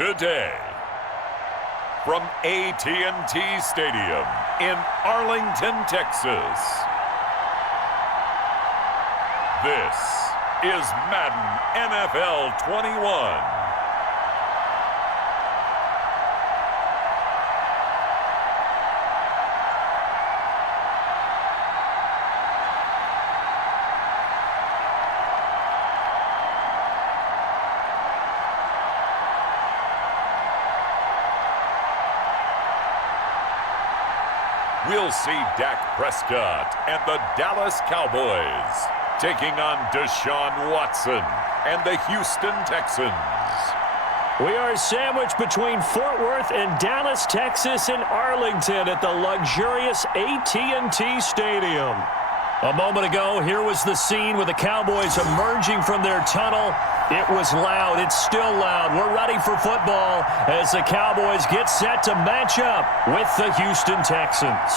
today. From AT&T Stadium in Arlington, Texas. This is Madden NFL 21. We'll see Dak Prescott and the Dallas Cowboys taking on Deshaun Watson and the Houston Texans. We are sandwiched between Fort Worth and Dallas, Texas, and Arlington at the luxurious AT&T Stadium. A moment ago, here was the scene with the Cowboys emerging from their tunnel. It was loud. It's still loud. We're ready for football as the Cowboys get set to match up with the Houston Texans.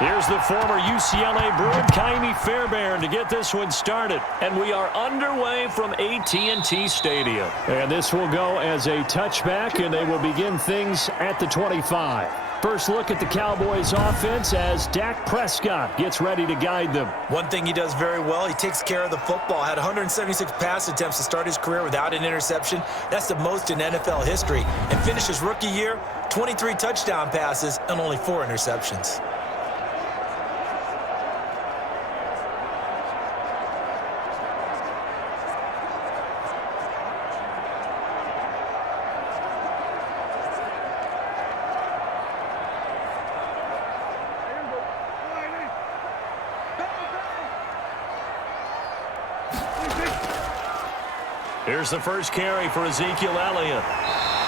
Here's the former UCLA Bruin, Kymie Fairbairn, to get this one started. And we are underway from AT&T Stadium. And this will go as a touchback, and they will begin things at the 25. First look at the Cowboys offense as Dak Prescott gets ready to guide them. One thing he does very well, he takes care of the football. Had 176 pass attempts to start his career without an interception. That's the most in NFL history. And finished his rookie year, 23 touchdown passes and only 4 interceptions. Here's the first carry for Ezekiel Elliott.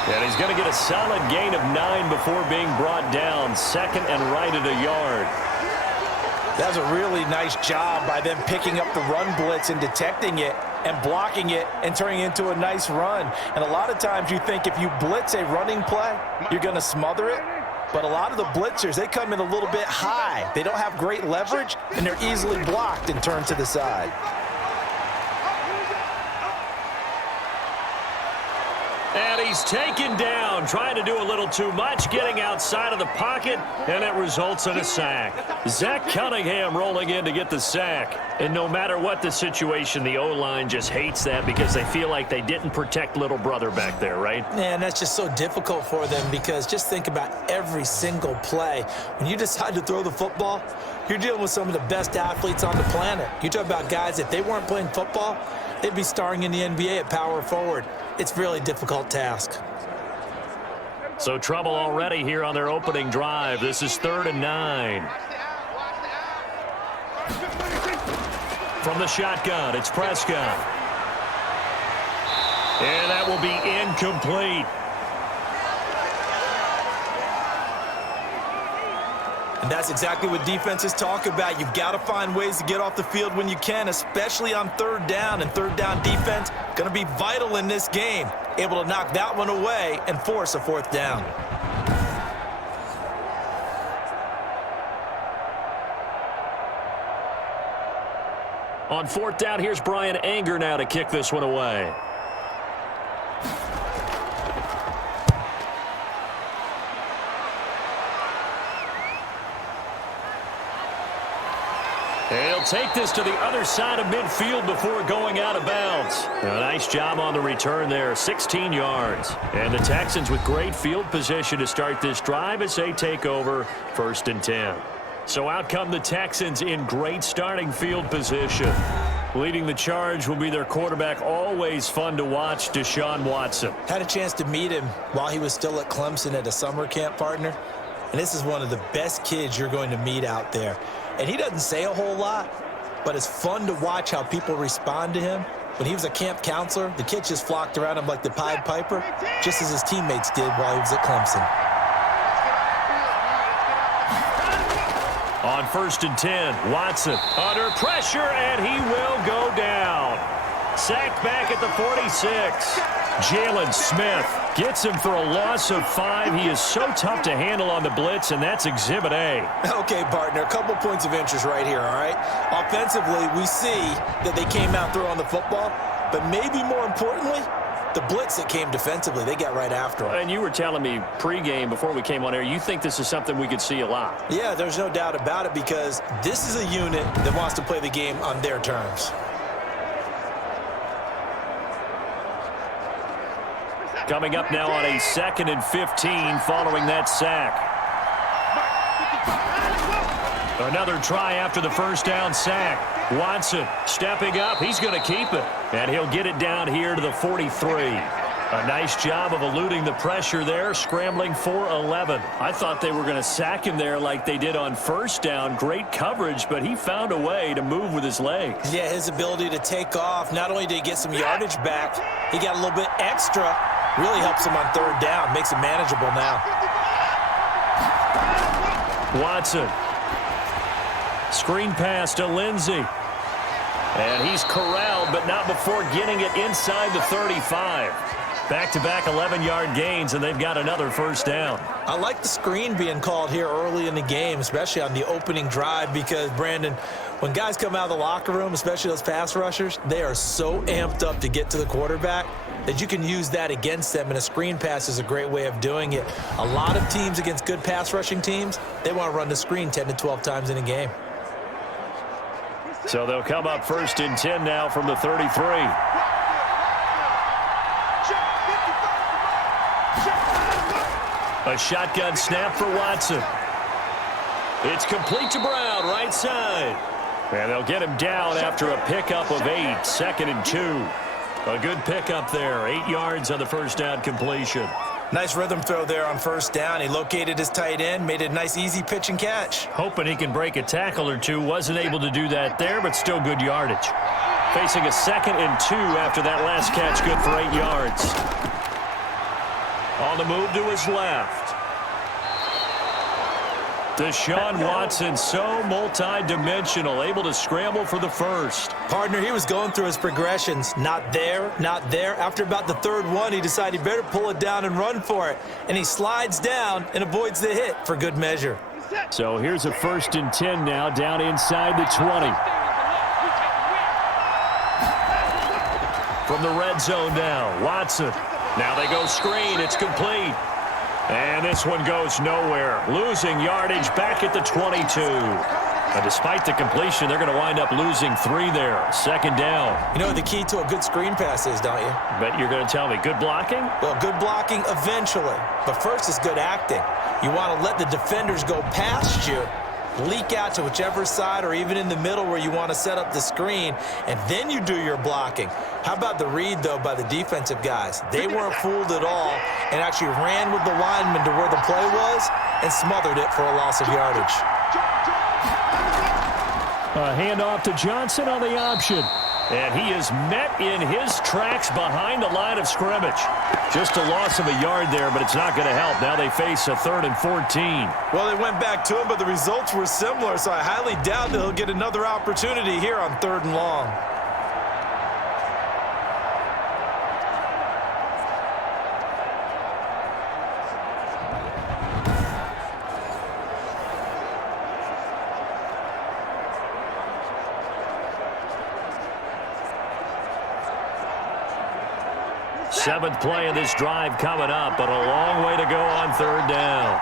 And he's going to get a solid gain of 9 before being brought down. Second and right at a yard. That's a really nice job by them picking up the run blitz and detecting it and blocking it and turning it into a nice run. And a lot of times you think if you blitz a running play, you're going to smother it. But a lot of the blitzers, they come in a little bit high. They don't have great leverage, and they're easily blocked and turned to the side. And he's taken down, trying to do a little too much, getting outside of the pocket, and it results in a sack. Zach Cunningham rolling in to get the sack. And no matter what the situation, the O-line just hates that because they feel like they didn't protect little brother back there, right? Yeah, and that's just so difficult for them because just think about every single play. When you decide to throw the football, you're dealing with some of the best athletes on the planet. You talk about guys, if they weren't playing football, they'd be starring in the NBA at power forward. It's a really difficult task. So trouble already here on their opening drive. This is 3rd and 9. From the shotgun, it's Prescott. And that will be incomplete. And that's exactly what defenses talk about. You've got to find ways to get off the field when you can, especially on 3rd down. And 3rd down defense going to be vital in this game. Able to knock that one away and force a 4th down. On 4th down, here's Brian Anger now to kick this one away. He'll take this to the other side of midfield before going out of bounds. A nice job on the return there, 16 yards. And the Texans with great field position to start this drive as they take over 1st and 10. So out come the Texans in great starting field position. Leading the charge will be their quarterback, always fun to watch, Deshaun Watson. Had a chance to meet him while he was still at Clemson at a summer camp, partner. And this is one of the best kids you're going to meet out there. And he doesn't say a whole lot, but it's fun to watch how people respond to him when he was a camp counselor, the kids just flocked around him like the Pied Piper, just as his teammates did while he was at Clemson. On 1st and 10, Watson under pressure, and he will go down. Sacked back at the 46. Jalen Smith gets him for a loss of 5. He is so tough to handle on the blitz, and that's Exhibit A. Okay, partner, a couple points of interest right here, all right? Offensively, we see that they came out throwing the football, but maybe more importantly, the blitz that came defensively, they got right after him. And you were telling me pregame before we came on air, you think this is something we could see a lot. Yeah, there's no doubt about it, because this is a unit that wants to play the game on their terms. Coming up now on a 2nd and 15 following that sack. Another try after the first down sack. Watson stepping up. He's going to keep it. And he'll get it down here to the 43. A nice job of eluding the pressure there, scrambling for 11. I thought they were going to sack him there like they did on first down. Great coverage, but he found a way to move with his legs. Yeah, his ability to take off. Not only did he get some yardage back, he got a little bit extra. Really helps him on 3rd down. Makes it manageable now. Watson. Screen pass to Lindsey. And he's corralled, but not before getting it inside the 35. Back-to-back 11-yard gains, and they've got another first down. I like the screen being called here early in the game, especially on the opening drive, because, Brandon, when guys come out of the locker room, especially those pass rushers, they are so amped up to get to the quarterback that you can use that against them, and a screen pass is a great way of doing it. A lot of teams against good pass rushing teams, they want to run the screen 10 to 12 times in a game. So they'll come up 1st and 10 now from the 33. A shotgun snap for Watson. It's complete to Brown, right side. And they'll get him down after a pickup of 8, 2nd and 2. A good pickup there, 8 yards on the first down completion. Nice rhythm throw there on 1st down. He located his tight end, made it a nice easy pitch and catch. Hoping he can break a tackle or two. Wasn't able to do that there, but still good yardage. Facing a 2nd and 2 after that last catch, good for 8 yards. On the move to his left. Deshaun Watson, so multi-dimensional, able to scramble for the first. Partner, he was going through his progressions. Not there, not there. After about the 3rd one, he decided he better pull it down and run for it. And he slides down and avoids the hit for good measure. So here's a 1st and 10 now, down inside the 20. From the red zone now, Watson. Now they go screen, it's complete. And this one goes nowhere. Losing yardage back at the 22. And despite the completion, they're going to wind up losing 3 there. 2nd down. You know what the key to a good screen pass is, don't you? Bet you're going to tell me. Good blocking? Well, good blocking eventually. But first is good acting. You want to let the defenders go past you, leak out to whichever side or even in the middle where you want to set up the screen, and then you do your blocking. How about the read, though, by the defensive guys? They weren't fooled at all and actually ran with the lineman to where the play was and smothered it for a loss of yardage. A handoff to Johnson on the option. And he is met in his tracks behind the line of scrimmage. Just a loss of a yard there, but it's not going to help. Now they face a 3rd and 14. Well, they went back to him, but the results were similar, so I highly doubt that he'll get another opportunity here on 3rd and long. Seventh play of this drive coming up, but a long way to go on 3rd down.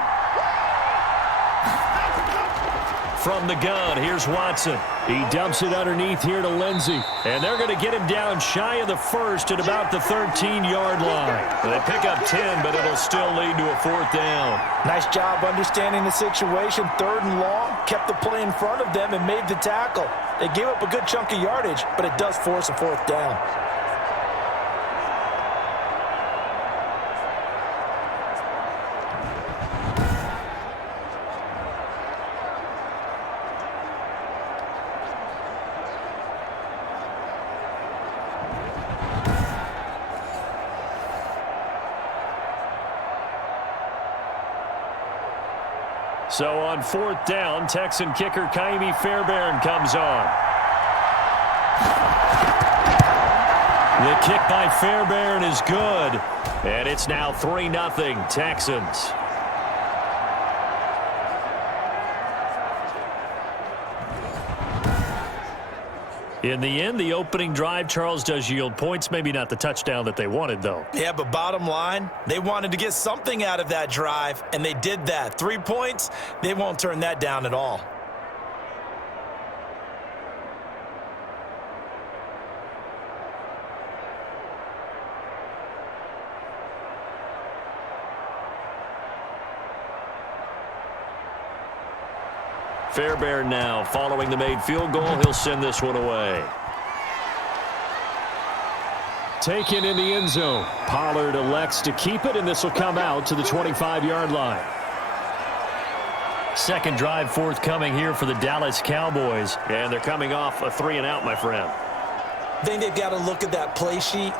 From the gun, here's Watson. He dumps it underneath here to Lindsey. And they're going to get him down shy of the 1st at about the 13-yard line. They pick up 10, but it'll still lead to a 4th down. Nice job understanding the situation. 3rd and long, kept the play in front of them and made the tackle. They gave up a good chunk of yardage, but it does force a 4th down. So on 4th down, Texan kicker Kaimi Fairbairn comes on. The kick by Fairbairn is good. And it's now 3-0 Texans. In the end, the opening drive, Charles, does yield points. Maybe not the touchdown that they wanted, though. Yeah, but bottom line, they wanted to get something out of that drive, and they did that. 3 points, they won't turn that down at all. Fairbairn now following the made field goal. He'll send this one away. Taken in the end zone. Pollard elects to keep it, and this will come out to the 25-yard line. Second drive forthcoming here for the Dallas Cowboys. And they're coming off a 3-and-out, my friend. I think they've got to look at that play sheet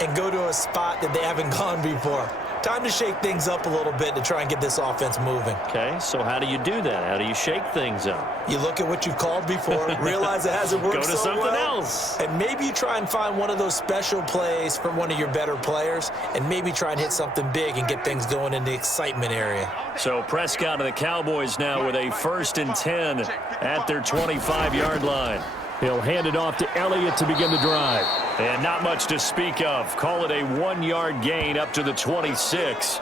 and go to a spot that they haven't gone before. Time to shake things up a little bit to try and get this offense moving. Okay, so how do you do that? How do you shake things up? You look at what you've called before, realize it hasn't worked so well. Go to something else. And maybe you try and find one of those special plays from one of your better players, and maybe try and hit something big and get things going in the excitement area. So Prescott and the Cowboys now with a 1st and 10 at their 25-yard line. He'll hand it off to Elliott to begin the drive. And not much to speak of. Call it a 1-yard gain up to the 26.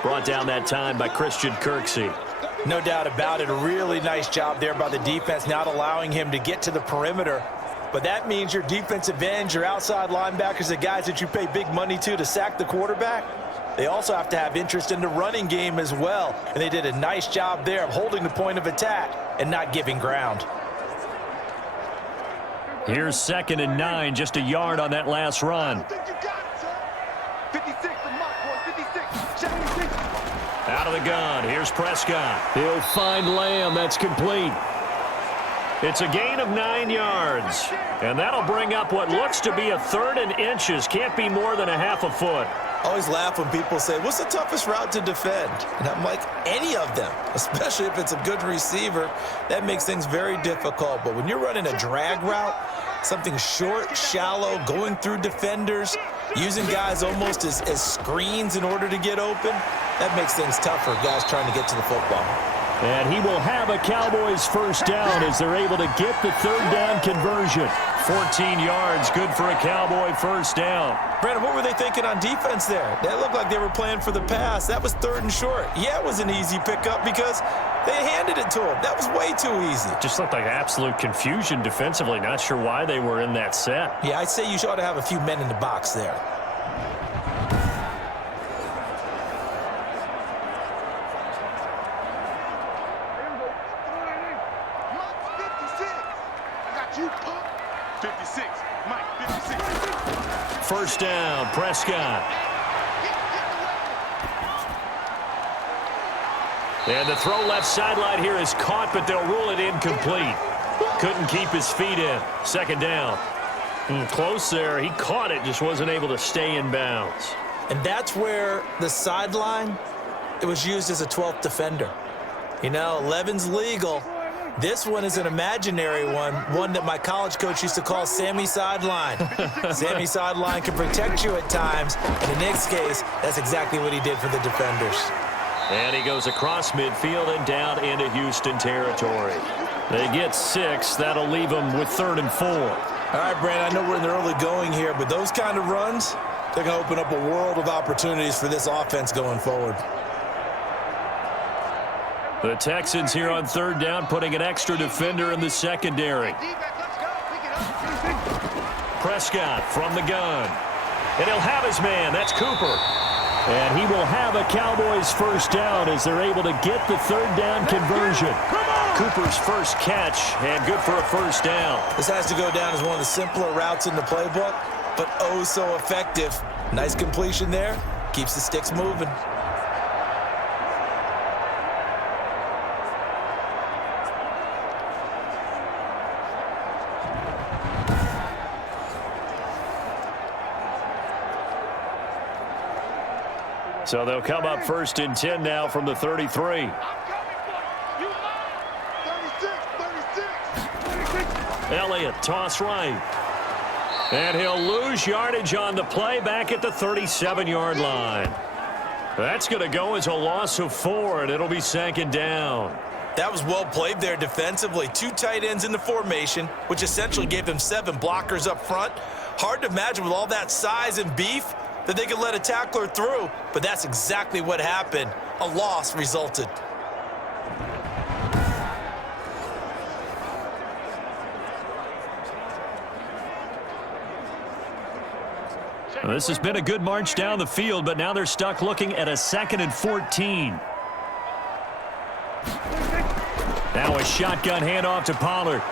Brought down that time by Christian Kirksey. No doubt about it. A really nice job there by the defense, not allowing him to get to the perimeter. But that means your defensive ends, your outside linebackers, the guys that you pay big money to sack the quarterback, they also have to have interest in the running game as well. And they did a nice job there of holding the point of attack and not giving ground. Here's 2nd and 9, just a yard on that last run. Out of the gun, here's Prescott. He'll find Lamb, that's complete. It's a gain of 9 yards. And that'll bring up what looks to be a 3rd and inches. Can't be more than a half a foot. I always laugh when people say, what's the toughest route to defend? And I'm like, any of them, especially if it's a good receiver. That makes things very difficult. But when you're running a drag route, something short, shallow, going through defenders, using guys almost as screens in order to get open, that makes things tougher, guys trying to get to the football. And he will have a Cowboys 1st down as they're able to get the 3rd down conversion. 14 yards, good for a Cowboy 1st down. Brandon, what were they thinking on defense there? That looked like they were playing for the pass. That was 3rd and short. Yeah, it was an easy pickup because they handed it to him. That was way too easy. Just looked like absolute confusion defensively. Not sure why they were in that set. Yeah, I'd say you ought to have a few men in the box there. First down, Prescott. And the throw left sideline here is caught, but they'll rule it incomplete. Couldn't keep his feet in. 2nd down. Close there. He caught it, just wasn't able to stay in bounds. And that's where the sideline, it was used as a 12th defender. You know, 11's legal. This one is an imaginary one that my college coach used to call Sammy Sideline. Sammy Sideline can protect you at times, and in Nick's case, that's exactly what he did for the defenders. And he goes across midfield and down into Houston territory. They get 6. That'll leave them with 3rd and 4. All right, Brandon, I know we're in the early going here, but those kind of runs, they're going to open up a world of opportunities for this offense going forward. The Texans here on 3rd down, putting an extra defender in the secondary. Prescott from the gun. And he'll have his man. That's Cooper. And he will have a Cowboys 1st down as they're able to get the 3rd down conversion. Cooper's first catch, and good for a 1st down. This has to go down as one of the simpler routes in the playbook, but oh so effective. Nice completion there. Keeps the sticks moving. So they'll come up 1st and 10 now from the 33. Elliott, toss right. And he'll lose yardage on the play back at the 37-yard line. That's going to go as a loss of 4, and it'll be 2nd down. That was well played there defensively. 2 tight ends in the formation, which essentially gave them 7 blockers up front. Hard to imagine with all that size and beef that they could let a tackler through, but that's exactly what happened. A loss resulted. Well, this has been a good march down the field, but now they're stuck looking at a 2nd and 14. Now a shotgun handoff to Pollard.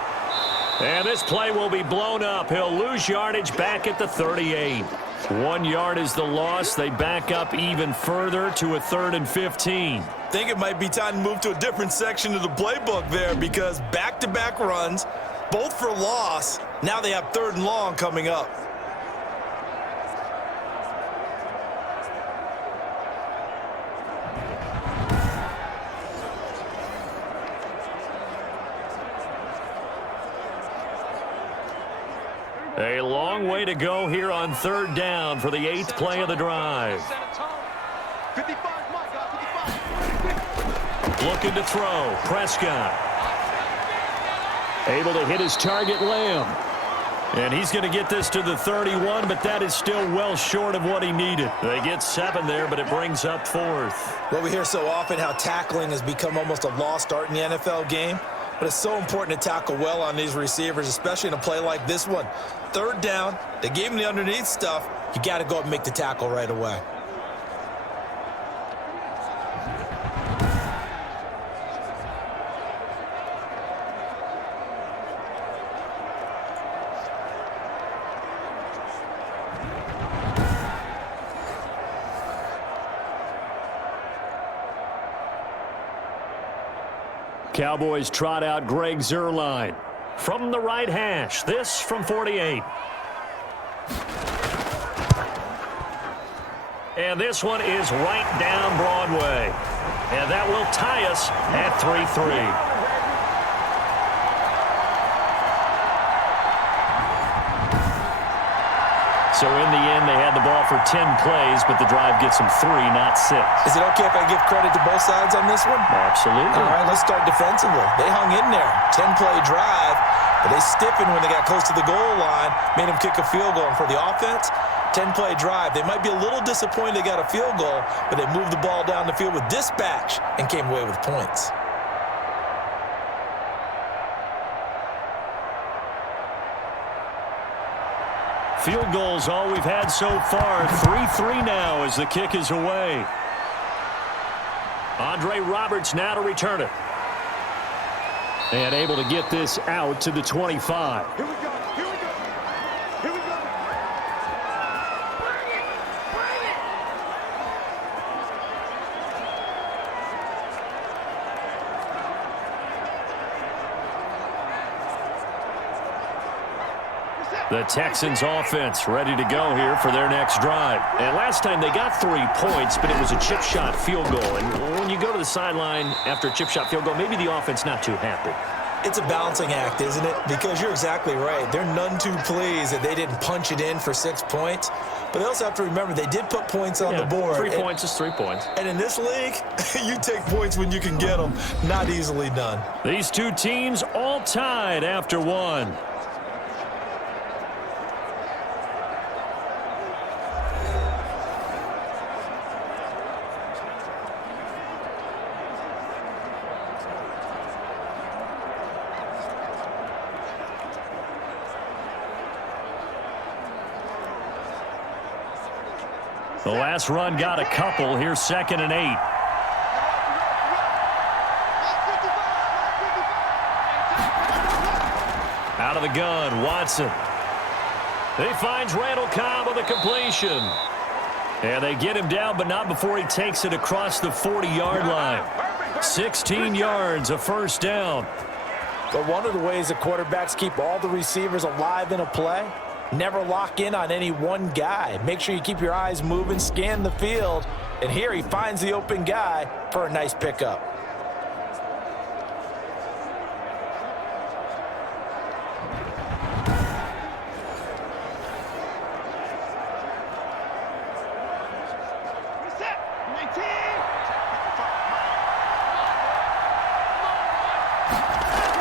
And this play will be blown up. He'll lose yardage back at the 38. 1 yard is the loss. They back up even further to a 3rd and 15. I think it might be time to move to a different section of the playbook there, because back-to-back runs, both for loss. Now they have 3rd and long coming up. A long way to go here on 3rd down for the 8th play of the drive. Looking to throw. Prescott. Able to hit his target, Lamb. And he's going to get this to the 31, but that is still well short of what he needed. They get 7 there, but it brings up 4th. Well, we hear so often how tackling has become almost a lost art in the NFL game. But it's so important to tackle well on these receivers, especially in a play like this one. 3rd down, they gave him the underneath stuff. You got to go up and make the tackle right away. Cowboys trot out Greg Zuerlein from the right hash. This from 48. And this one is right down Broadway. And that will tie us at 3-3. So in the end, they had the ball for 10 plays, but the drive gets them 3, not 6. Is it okay if I give credit to both sides on this one? Absolutely. All right, let's start defensively. They hung in there. 10-play drive, but they stiffened when they got close to the goal line, made them kick a field goal. And for the offense, 10-play drive. They might be a little disappointed they got a field goal, but they moved the ball down the field with dispatch and came away with points. Field goals all we've had so far. 3-3 now as the kick is away. Andre Roberts now to return it. And able to get this out to the 25. Here we go. Here we go. Here we go. The Texans offense ready to go here for their next drive. And last time they got 3 points, but it was a chip shot field goal. And when you go to the sideline after a chip shot field goal, maybe the offense not too happy. It's a balancing act, isn't it? Because you're exactly right. They're none too pleased that they didn't punch it in for 6 points. But they also have to remember they did put points on the board. 3 points is 3 points. And in this league, you take points when you can get them. Not easily done. These two teams all tied after 1. The last run got a couple. Here's 2nd and 8. Out of the gun, Watson. He finds Randall Cobb with a completion. And they get him down, but not before he takes it across the 40-yard line. 16 yards, a first down. But one of the ways that quarterbacks keep all the receivers alive in a play, never lock in on any one guy. Make sure you keep your eyes moving, scan the field. And here he finds the open guy for a nice pickup.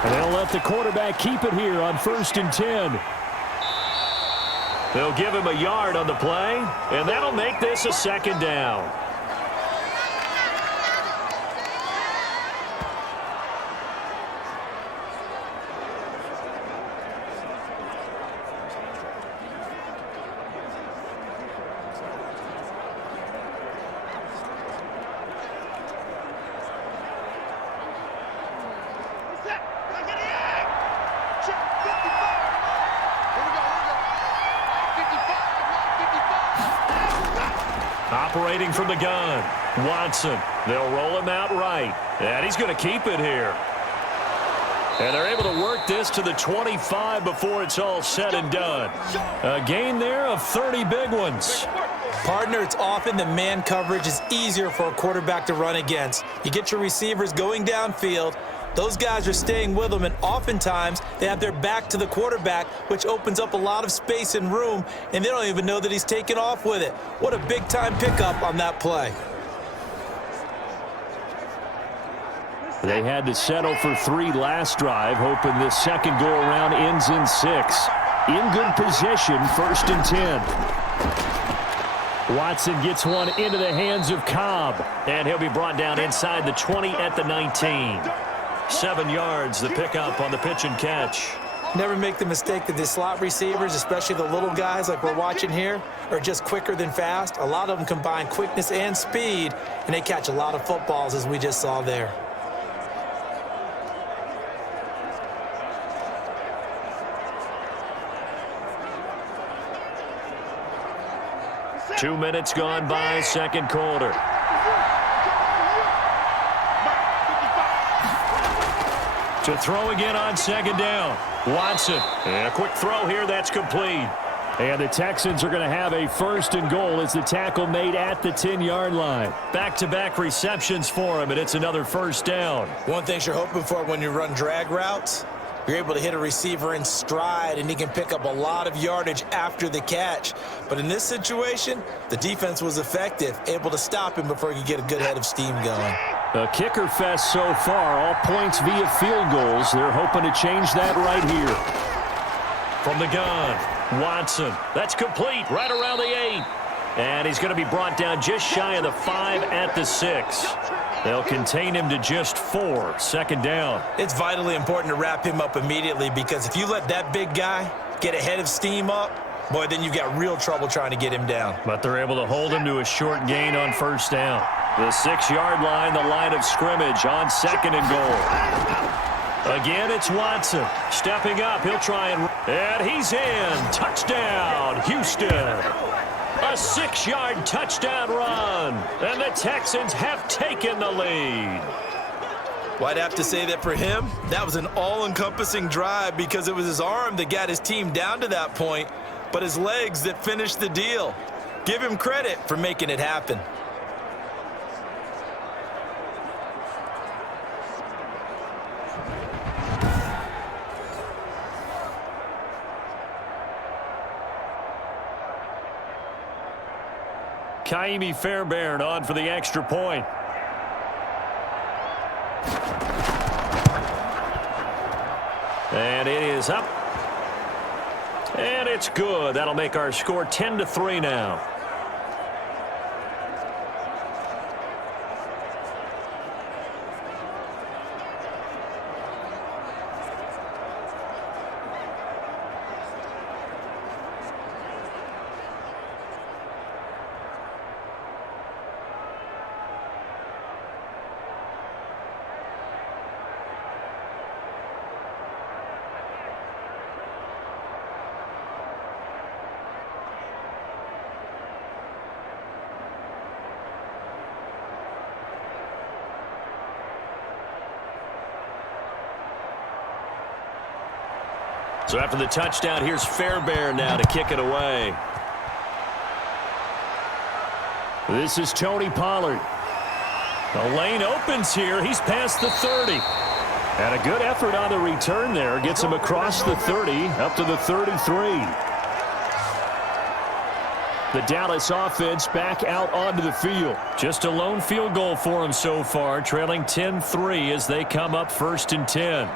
And they'll let the quarterback keep it here on 1st and 10. They'll give him a yard on the play, and that'll make this a 2nd down. Operating from the gun, Watson. They'll roll him out right, and he's going to keep it here. And they're able to work this to the 25 before it's all said and done. A gain there of 30 big ones. Partner, it's often that man coverage is easier for a quarterback to run against. You get your receivers going downfield. Those guys are staying with them, and oftentimes they have their back to the quarterback, which opens up a lot of space and room, and they don't even know that he's taken off with it. What a big-time pickup on that play. They had to settle for 3 last drive, hoping this second go-around ends in 6. In good position, 1st and 10. Watson gets one into the hands of Cobb, and he'll be brought down inside the 20 at the 19. 7 yards, the pickup on the pitch and catch. Never make the mistake that the slot receivers, especially the little guys like we're watching here, are just quicker than fast. A lot of them combine quickness and speed, and they catch a lot of footballs, as we just saw there. Two minutes gone by, second quarter. To throw again on 2nd down. Watson. And a quick throw here, that's complete. And the Texans are going to have a 1st and goal as the tackle made at the 10-yard line. Back-to-back receptions for him, and it's another 1st down. One thing you're hoping for when you run drag routes, you're able to hit a receiver in stride, and he can pick up a lot of yardage after the catch. But in this situation, the defense was effective, able to stop him before he could get a good head of steam going. A kicker fest so far, all points via field goals. They're hoping to change that right here. From the gun, Watson. That's complete right around the 8. And he's going to be brought down just shy of the 5 at the 6. They'll contain him to just 4, 2nd down. It's vitally important to wrap him up immediately, because if you let that big guy get a head of steam up, boy, then you've got real trouble trying to get him down. But they're able to hold him to a short gain on 1st down. The 6-yard line, the line of scrimmage on 2nd and goal. Again, it's Watson. Stepping up, he'll try and he's in. Touchdown, Houston. A 6-yard touchdown run. And the Texans have taken the lead. Well, I'd have to say that for him, that was an all-encompassing drive, because it was his arm that got his team down to that point, but his legs that finished the deal. Give him credit for making it happen. Kaimi Fairbairn on for the extra point. And it is up. And it's good. That'll make our score 10-3 now. So after the touchdown, here's Fairbairn now to kick it away. This is Tony Pollard. The lane opens here. He's past the 30. And a good effort on the return there. Gets him across the 30, up to the 33. The Dallas offense back out onto the field. Just a lone field goal for him so far, trailing 10-3 as they come up 1st and 10.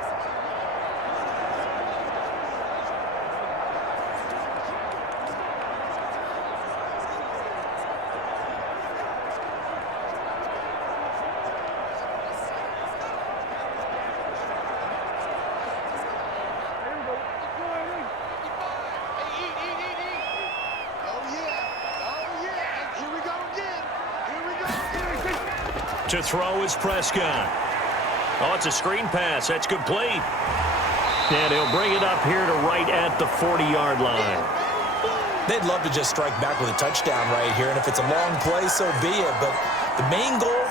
To throw is Prescott. Oh, it's a screen pass. That's complete. And he'll bring it up here to right at the 40-yard line. They'd love to just strike back with a touchdown right here, and if it's a long play, so be it. But the main goal,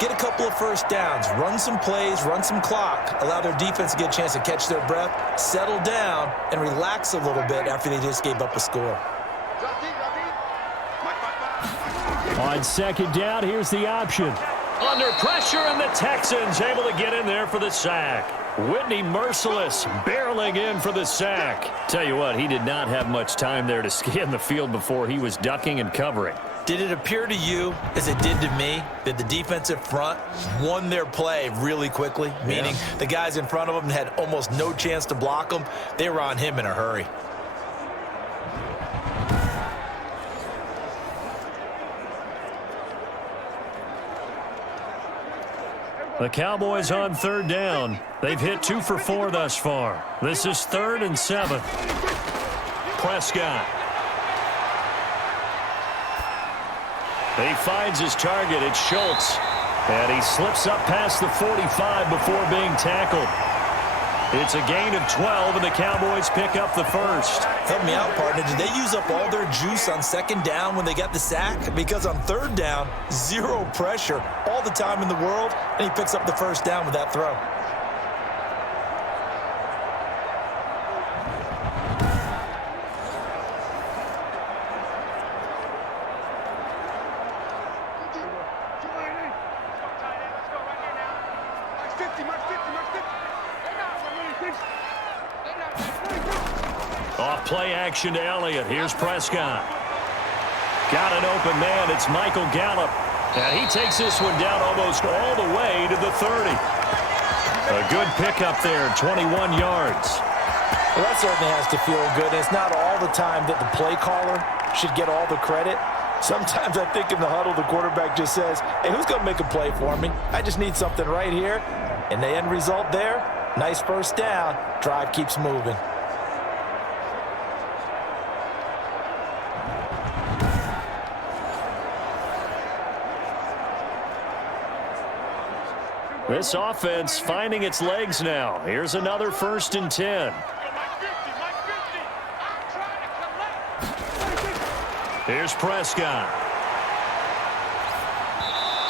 get a couple of first downs, run some plays, run some clock, allow their defense to get a chance to catch their breath, settle down, and relax a little bit after they just gave up a score. On second down, here's the option. Under pressure, and the Texans able to get in there for the sack. Whitney Merciless barreling in for the sack. Tell you what, he did not have much time there to scan the field before he was ducking and covering. Did it appear to you, as it did to me, that the defensive front won their play really quickly? Meaning the guys in front of them had almost no chance to block them. They were on him in a hurry. The Cowboys on third down. They've hit 2 for 4 thus far. This is 3rd and 7. Prescott. He finds his target. It's Schultz. And he slips up past the 45 before being tackled. It's a gain of 12, and the Cowboys pick up the first. Help me out, partner. Did they use up all their juice on second down when they got the sack? Because on third down, 0 pressure, all the time in the world, and he picks up the first down with that throw. Off play action to Elliott. Here's Prescott. Got an open man. It's Michael Gallup. And he takes this one down almost all the way to the 30. A good pickup there, 21 yards. Well, that certainly has to feel good. It's not all the time that the play caller should get all the credit. Sometimes I think in the huddle, the quarterback just says, hey, who's going to make a play for me? I just need something right here. And the end result there, nice first down. Drive keeps moving. This offense finding its legs now. Here's another 1st and 10. Here's Prescott.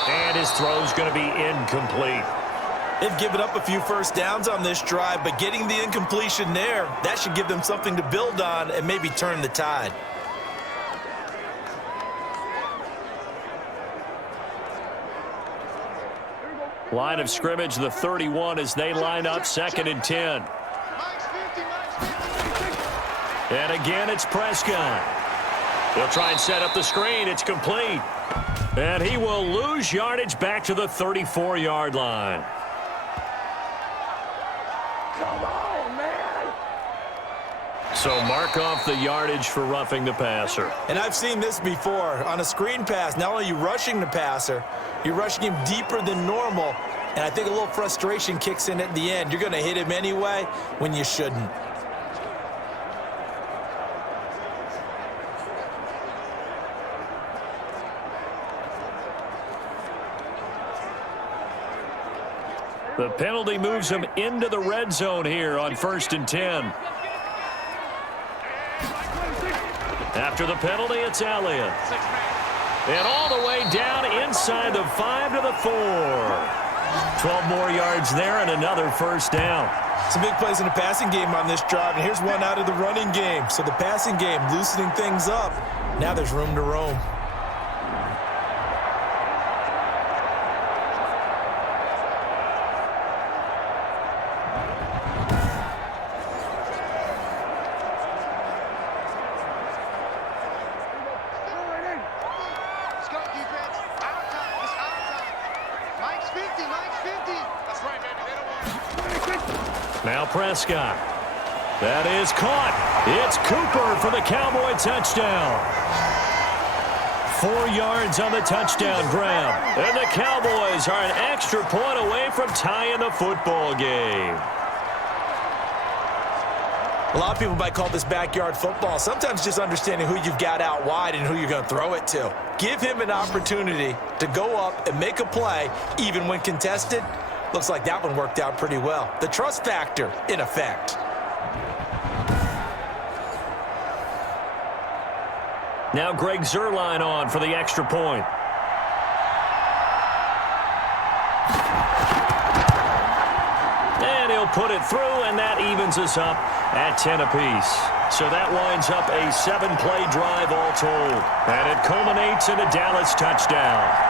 And his throw's going to be incomplete. They've given up a few first downs on this drive, but getting the incompletion there, that should give them something to build on and maybe turn the tide. Line of scrimmage, the 31, as they line up 2nd and 10. And again, it's Prescott. He'll try and set up the screen. It's complete. And he will lose yardage back to the 34-yard line. Come on, man. So mark off the yardage for roughing the passer. And I've seen this before. On a screen pass, not only are you rushing the passer, you're rushing him deeper than normal. And I think a little frustration kicks in at the end. You're going to hit him anyway when you shouldn't. The penalty moves him into the red zone here on 1st and 10. After the penalty, it's Elliott. And all the way down inside the 5 to the 4. 12 more yards there and another first down. Some big plays in the passing game on this drive, and here's one out of the running game. So the passing game loosening things up. Now there's room to roam. Now Prescott. That is caught. It's Cooper for the Cowboy touchdown. 4 yards on the touchdown grab. And the Cowboys are an extra point away from tying the football game. A lot of people might call this backyard football. Sometimes just understanding who you've got out wide and who you're going to throw it to. Give him an opportunity to go up and make a play, even when contested. Looks like that one worked out pretty well. The trust factor in effect. Now Greg Zuerlein on for the extra point. And he'll put it through, and that evens us up at 10 apiece. So that winds up a 7-play drive all told. And it culminates in a Dallas touchdown.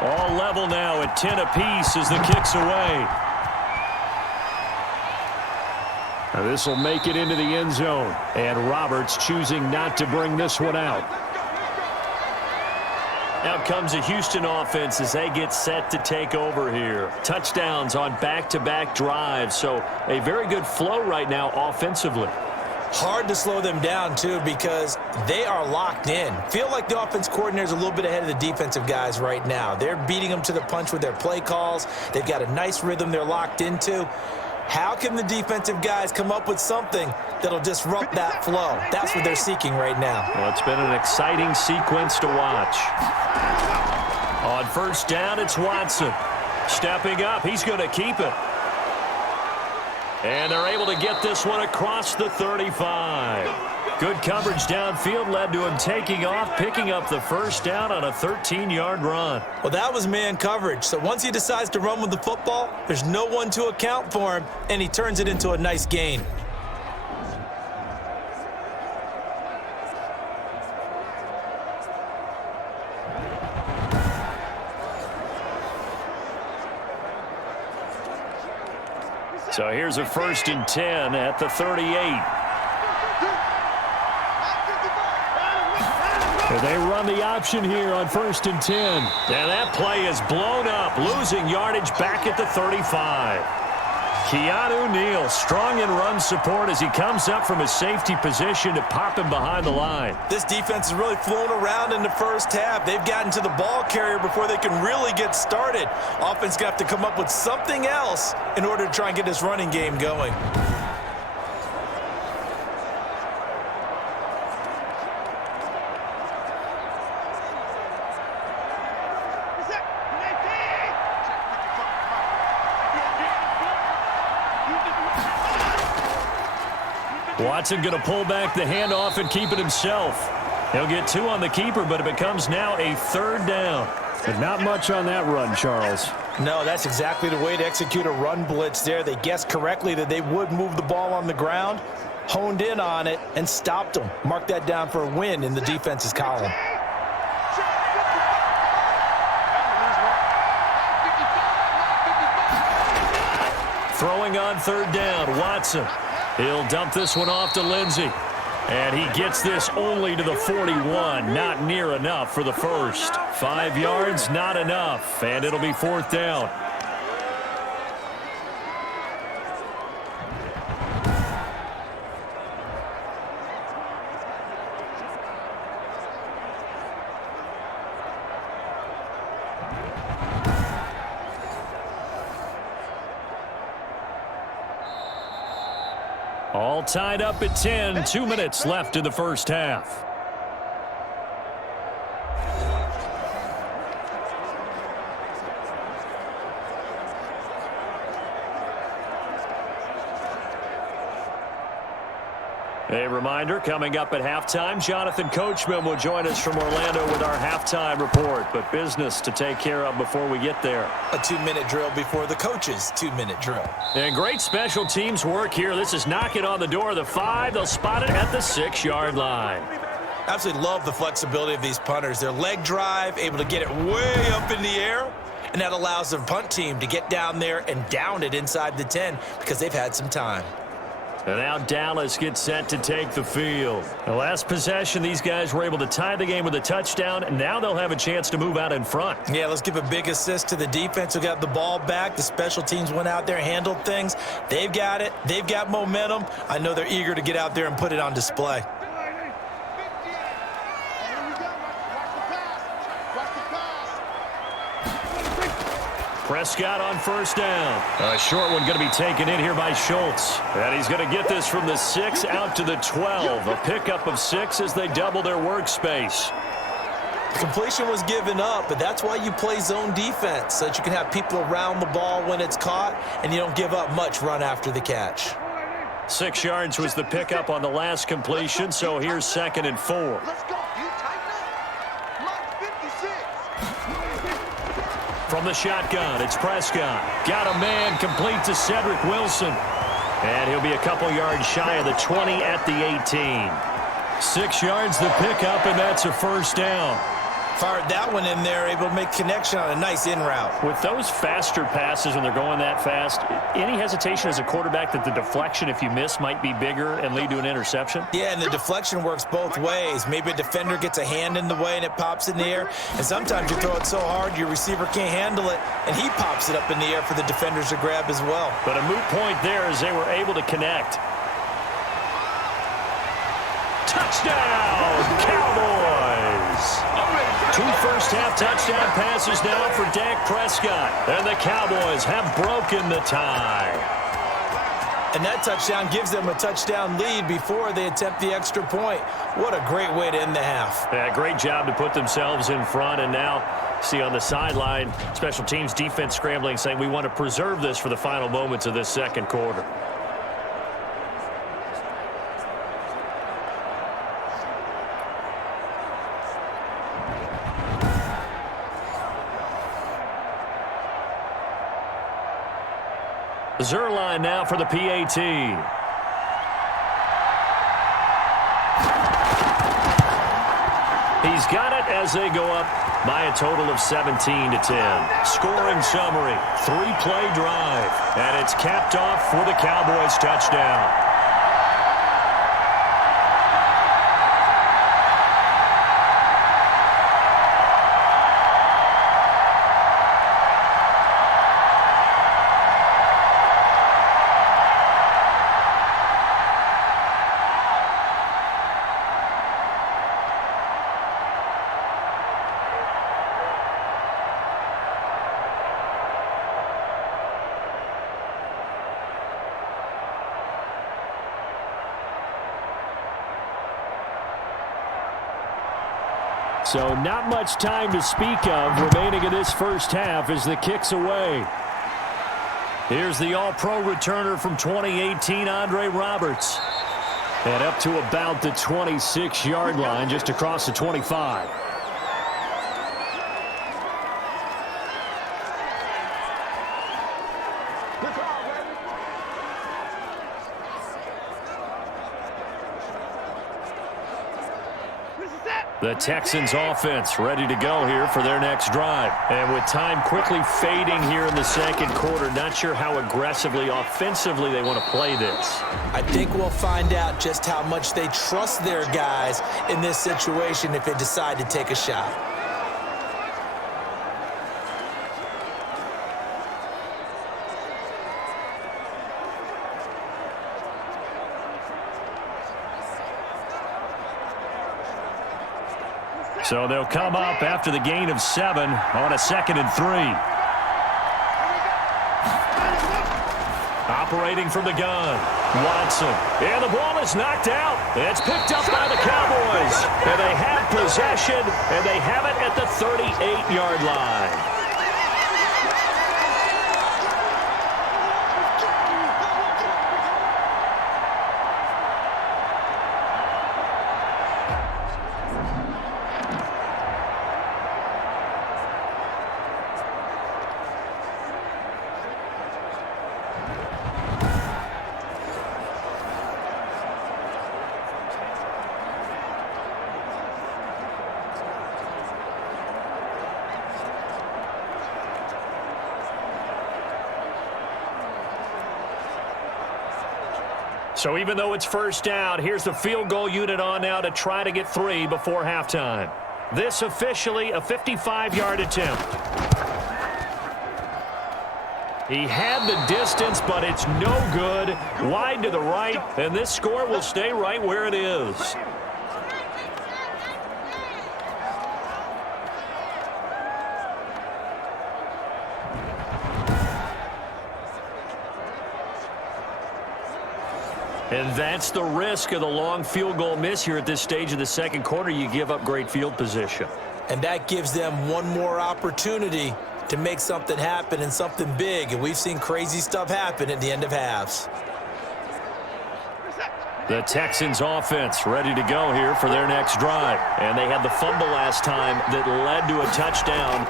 All level now at 10 apiece as the kick's away. Now this will make it into the end zone. And Roberts choosing not to bring this one out. Out comes a Houston offense as they get set to take over here. Touchdowns on back-to-back drives. So a very good flow right now offensively. Hard to slow them down, too, because they are locked in. Feel like the offense coordinator is a little bit ahead of the defensive guys right now. They're beating them to the punch with their play calls. They've got a nice rhythm they're locked into. How can the defensive guys come up with something that'll disrupt that flow? That's what they're seeking right now. Well, it's been an exciting sequence to watch. On first down, it's Watson. Stepping up, he's going to keep it. And they're able to get this one across the 35. Good coverage downfield led to him taking off, picking up the first down on a 13-yard run. Well, that was man coverage. So once he decides to run with the football, there's no one to account for him, and he turns it into a nice gain. So here's a 1st and 10 at the 38. They run the option here on 1st and 10. And that play is blown up, losing yardage back at the 35. Keanu Neal strong in run support as he comes up from his safety position to pop him behind the line. This defense is really flown around in the first half. They've gotten to the ball carrier before they can really get started. Offense got to come up with something else in order to try and get this running game going. Watson going to pull back the handoff and keep it himself. He'll get 2 on the keeper, but it becomes now a 3rd down. But not much on that run, Charles. No, that's exactly the way to execute a run blitz there. They guessed correctly that they would move the ball on the ground, honed in on it, and stopped them. Mark that down for a win in the defense's column. Throwing on 3rd down, Watson. He'll dump this one off to Lindsey. And he gets this only to the 41. Not near enough for the first. 5 yards, not enough. And it'll be 4th down. All tied up at 10. 2 minutes left in the first half. A reminder, coming up at halftime, Jonathan Coachman will join us from Orlando with our halftime report. But business to take care of before we get there. A 2-minute drill before the coach's 2-minute drill. And great special teams work here. This is knocking on the door of the 5. They'll spot it at the 6-yard line. Absolutely love the flexibility of these punters. Their leg drive, able to get it way up in the air and that allows the punt team to get down there and down it inside the 10 because they've had some time. And now Dallas gets set to take the field. The last possession, these guys were able to tie the game with a touchdown, and now they'll have a chance to move out in front. Yeah, let's give a big assist to the defense who got the ball back. The special teams went out there, handled things. They've got it. They've got momentum. I know they're eager to get out there and put it on display. Prescott on first down. A short one going to be taken in here by Schultz. And he's going to get this from the 6 out to the 12. A pickup of 6 as they double their workspace. Completion was given up, but that's why you play zone defense, so that you can have people around the ball when it's caught, and you don't give up much run after the catch. 6 yards was the pickup on the last completion, so here's 2nd and 4. Let's go. You tighten up. Mark 56. From the shotgun, it's Prescott. Got a man complete to Cedric Wilson. And he'll be a couple yards shy of the 20 at the 18. 6 yards the pickup, and that's a first down. Fired that one in there, able to make connection on a nice in route. With those faster passes when they're going that fast, any hesitation as a quarterback that the deflection, if you miss, might be bigger and lead to an interception? Yeah, and the deflection works both ways. Maybe a defender gets a hand in the way and it pops in the air. And sometimes you throw it so hard your receiver can't handle it, and he pops it up in the air for the defenders to grab as well. But a moot point there as they were able to connect. Touchdown, Cowboys! 2 first-half touchdown passes now for Dak Prescott. And the Cowboys have broken the tie. And that touchdown gives them a touchdown lead before they attempt the extra point. What a great way to end the half. Yeah, great job to put themselves in front. And now, see on the sideline, special teams defense scrambling, saying we want to preserve this for the final moments of this second quarter. Zerline now for the PAT. He's got it as they go up by a total of 17-10. Scoring summary, 3-play drive, and it's capped off for the Cowboys touchdown. So not much time to speak of remaining in this first half as the kick's away. Here's the all-pro returner from 2018, Andre Roberts. And up to about the 26-yard line, just across the 25. The Texans offense ready to go here for their next drive. And with time quickly fading here in the second quarter, not sure how aggressively, offensively they want to play this. I think we'll find out just how much they trust their guys in this situation if they decide to take a shot. So they'll come up after the gain of 7 on a 2nd and 3. Operating from the gun, Watson. And the ball is knocked out. It's picked up by the Cowboys. And they have possession, and they have it at the 38-yard line. So even though it's first down, here's the field goal unit on now to try to get 3 before halftime. This officially a 55-yard attempt. He had the distance, but it's no good. Wide to the right, and this score will stay right where it is. And that's the risk of the long field goal miss here at this stage of the second quarter. You give up great field position. And that gives them one more opportunity to make something happen and something big. And we've seen crazy stuff happen at the end of halves. The Texans offense ready to go here for their next drive. And they had the fumble last time that led to a touchdown.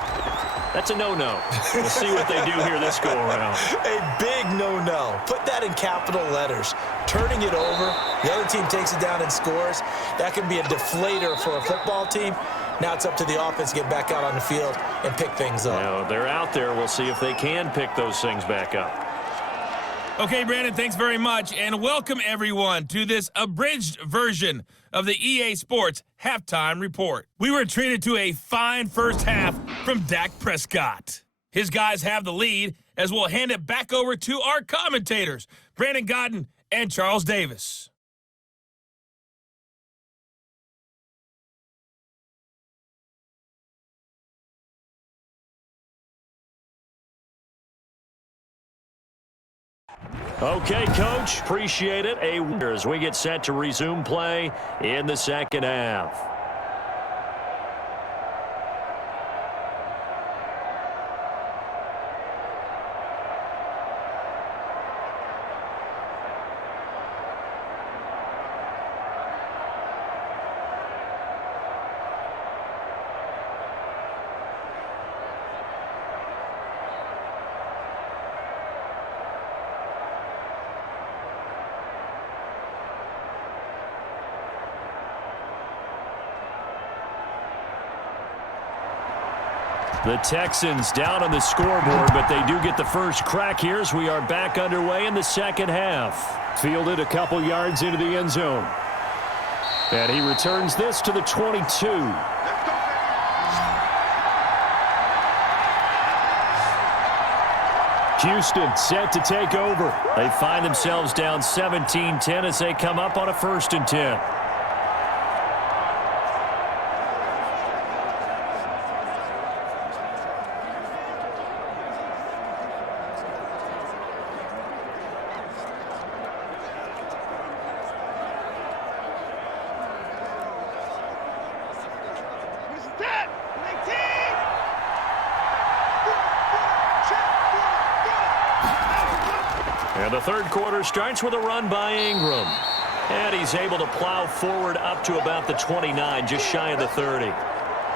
That's a no-no. We'll see what they do here this go-around. A big no-no. Put that in capital letters. Turning it over, the other team takes it down and scores. That can be a deflator for a football team. Now it's up to the offense to get back out on the field and pick things up. Now, they're out there. We'll see if they can pick those things back up. Okay, Brandon, thanks very much, and welcome everyone to this abridged version of the EA Sports Halftime Report. We were treated to a fine first half from Dak Prescott. His guys have the lead as we'll hand it back over to our commentators, Brandon Godden and Charles Davis. Okay, Coach, appreciate it. As we get set to resume play in the second half. The Texans down on the scoreboard, but they do get the first crack here as we are back underway in the second half. Fielded a couple yards into the end zone. And he returns this to the 22. Houston set to take over. They find themselves down 17-10 as they come up on a 1st and 10. And the third quarter starts with a run by Ingram. And he's able to plow forward up to about the 29, just shy of the 30.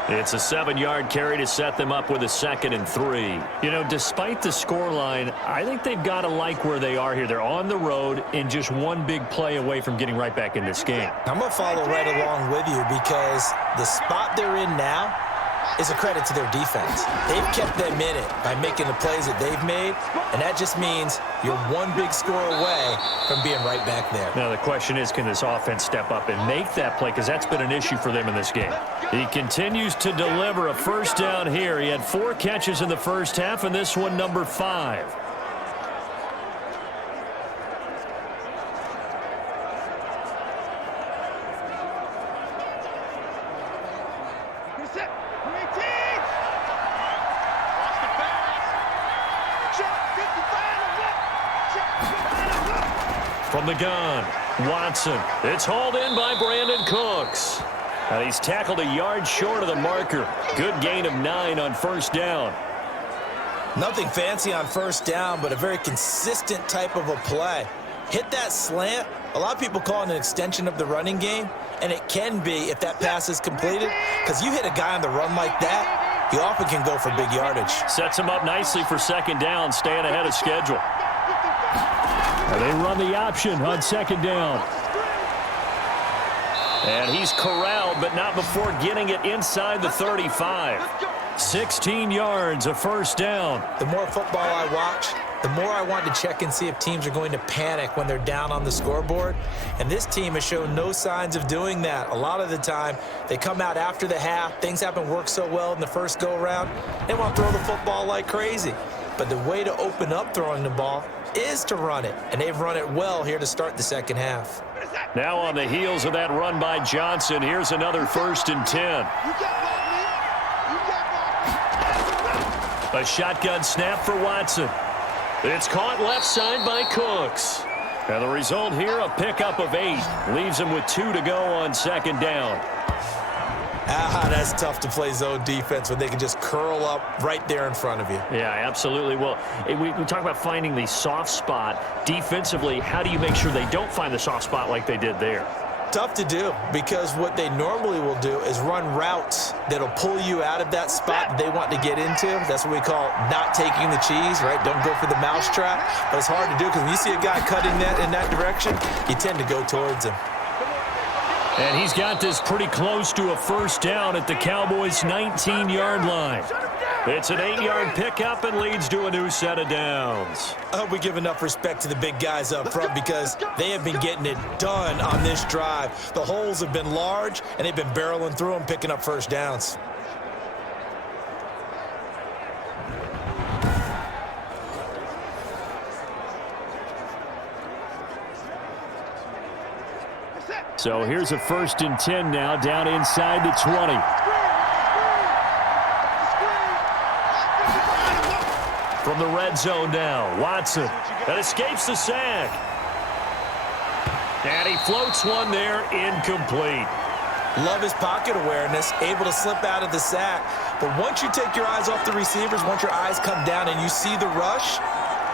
It's a 7-yard carry to set them up with a 2nd and 3. You know, despite the scoreline, I think they've got to like where they are here. They're on the road and just one big play away from getting right back in this game. I'm going to follow right along with you because the spot they're in now is a credit to their defense. They've kept them in it by making the plays that they've made, and that just means you're one big score away from being right back there. Now the question is, can this offense step up and make that play? Because that's been an issue for them in this game. He continues to deliver a first down here. He had 4 catches in the first half, and this one number 5. From the gun, Watson. It's hauled in by Brandon Cooks. And he's tackled a yard short of the marker. Good gain of 9 on first down. Nothing fancy on first down, but a very consistent type of a play. Hit that slant. A lot of people call it an extension of the running game, and it can be if that pass is completed, because you hit a guy on the run like that, he often can go for big yardage. Sets him up nicely for second down, staying ahead of schedule. And they run the option on second down. And he's corralled, but not before getting it inside the 35. 16 yards, a first down. The more football I watch, the more I want to check and see if teams are going to panic when they're down on the scoreboard. And this team has shown no signs of doing that. A lot of the time, they come out after the half. Things haven't worked so well in the first go-around. They want to throw the football like crazy. But the way to open up throwing the ball is to run it. And they've run it well here to start the second half. Now on the heels of that run by Johnson, here's another 1st and 10. A shotgun snap for Watson. It's caught left side by Cooks. And the result here, a pickup of 8. Leaves him with 2 to go on 2nd down. That's tough to play zone defense when they can just curl up right there in front of you. Yeah, absolutely. Well, we talk about finding the soft spot. Defensively, how do you make sure they don't find the soft spot like they did there? Tough to do, because what they normally will do is run routes that'll pull you out of that spot they want to get into. That's what we call not taking the cheese, right? Don't go for the mousetrap. But it's hard to do because when you see a guy cutting that in that direction, you tend to go towards him. And he's got this pretty close to a 1st down at the Cowboys' 19-yard line. It's an 8-yard pickup and leads to a new set of downs. I hope we give enough respect to the big guys up front because they have been getting it done on this drive. The holes have been large, and they've been barreling through them, picking up 1st downs. So here's a 1st and 10 now, down inside the 20. From the red zone now, Watson that escapes the sack. And he floats one there, incomplete. Love his pocket awareness, able to slip out of the sack. But once you take your eyes off the receivers, once your eyes come down and you see the rush,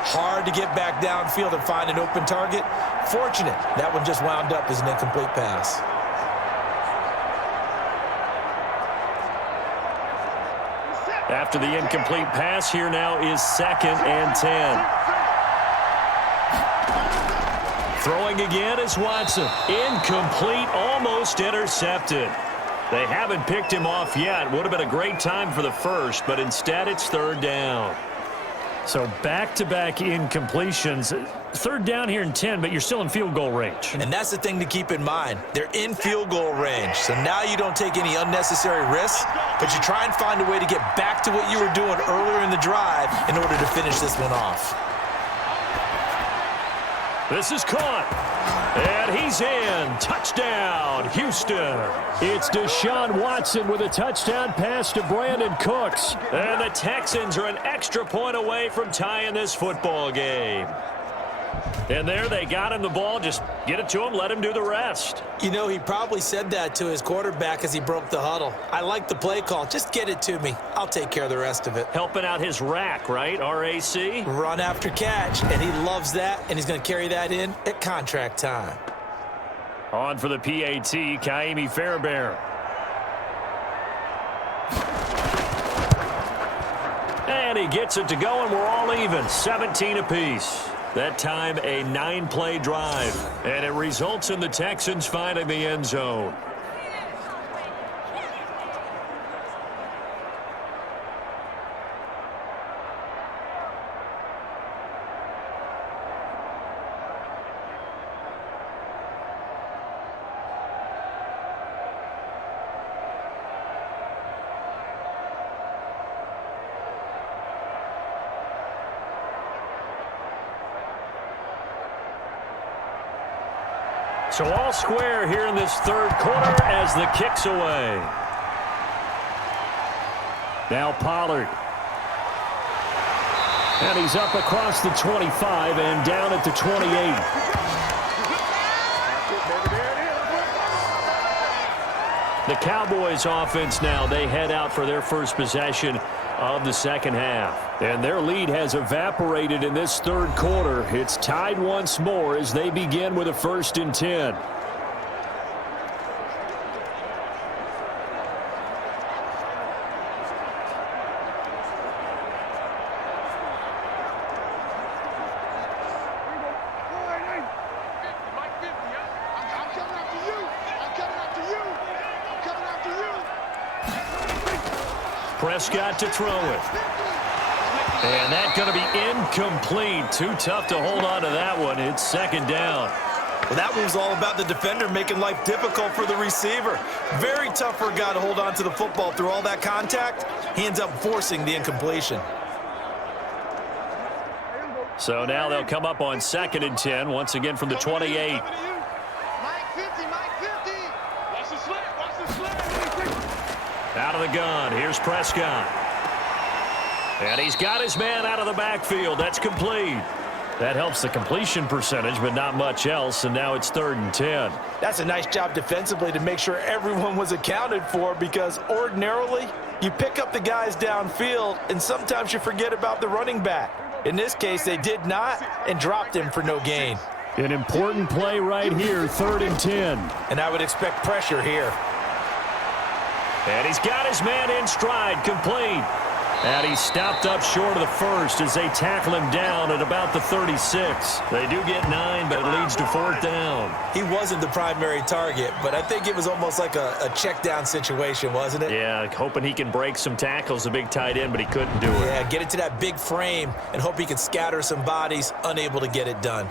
hard to get back downfield and find an open target. Fortunate, that one just wound up as an incomplete pass. After the incomplete pass, here now is 2nd and 10. Throwing again is Watson. Incomplete, almost intercepted. They haven't picked him off yet. Would have been a great time for the first, but instead it's 3rd down. So back-to-back incompletions. 3rd down here in 10, but you're still in field goal range. And that's the thing to keep in mind. They're in field goal range. So now you don't take any unnecessary risks, but you try and find a way to get back to what you were doing earlier in the drive in order to finish this one off. This is caught. And he's in. Touchdown, Houston. It's Deshaun Watson with a touchdown pass to Brandon Cooks. And the Texans are an extra point away from tying this football game. And there they got him the ball. Just get it to him, let him do the rest. You know, he probably said that to his quarterback as he broke the huddle. I like the play call. Just get it to me. I'll take care of the rest of it. Helping out his rack, right? RAC? Run after catch, and he loves that, and he's going to carry that in at contract time. On for the PAT, Kaimi Fairbairn. And he gets it to go, and we're all even, 17 apiece. That time a 9-play drive, and it results in the Texans finding the end zone. So all square here in this 3rd quarter as the kick's away. Now Pollard. And he's up across the 25 and down at the 28. The Cowboys offense now, they head out for their first possession of the second half. And their lead has evaporated in this 3rd quarter. It's tied once more as they begin with a 1st and 10. Prescott to throw it. And that's going to be incomplete. Too tough to hold on to that one. It's second down. Well, that was all about the defender making life difficult for the receiver. Very tough for a guy to hold on to the football through all that contact. He ends up forcing the incompletion. So now they'll come up on 2nd and 10, once again from the 28. Mike 50, Mike 50. Watch the slant, watch the slant. Out of the gun, here's Prescott. And he's got his man out of the backfield. That's complete. That helps the completion percentage, but not much else, and now it's 3rd and 10. That's a nice job defensively to make sure everyone was accounted for, because ordinarily you pick up the guys downfield and sometimes you forget about the running back. In this case, they did not and dropped him for no gain. An important play right here, 3rd and 10. And I would expect pressure here. And he's got his man in stride, complete. And he's stopped up short of the first as they tackle him down at about the 36. They do get 9, but it leads to 4th down. He wasn't the primary target, but I think it was almost like a check down situation, wasn't it? Yeah, hoping he can break some tackles, the big tight end, but he couldn't do it. Yeah, get it to that big frame and hope he can scatter some bodies, unable to get it done.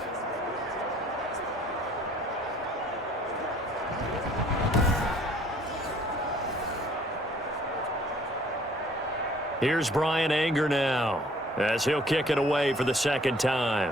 Here's Brian Anger now, as he'll kick it away for the 2nd time.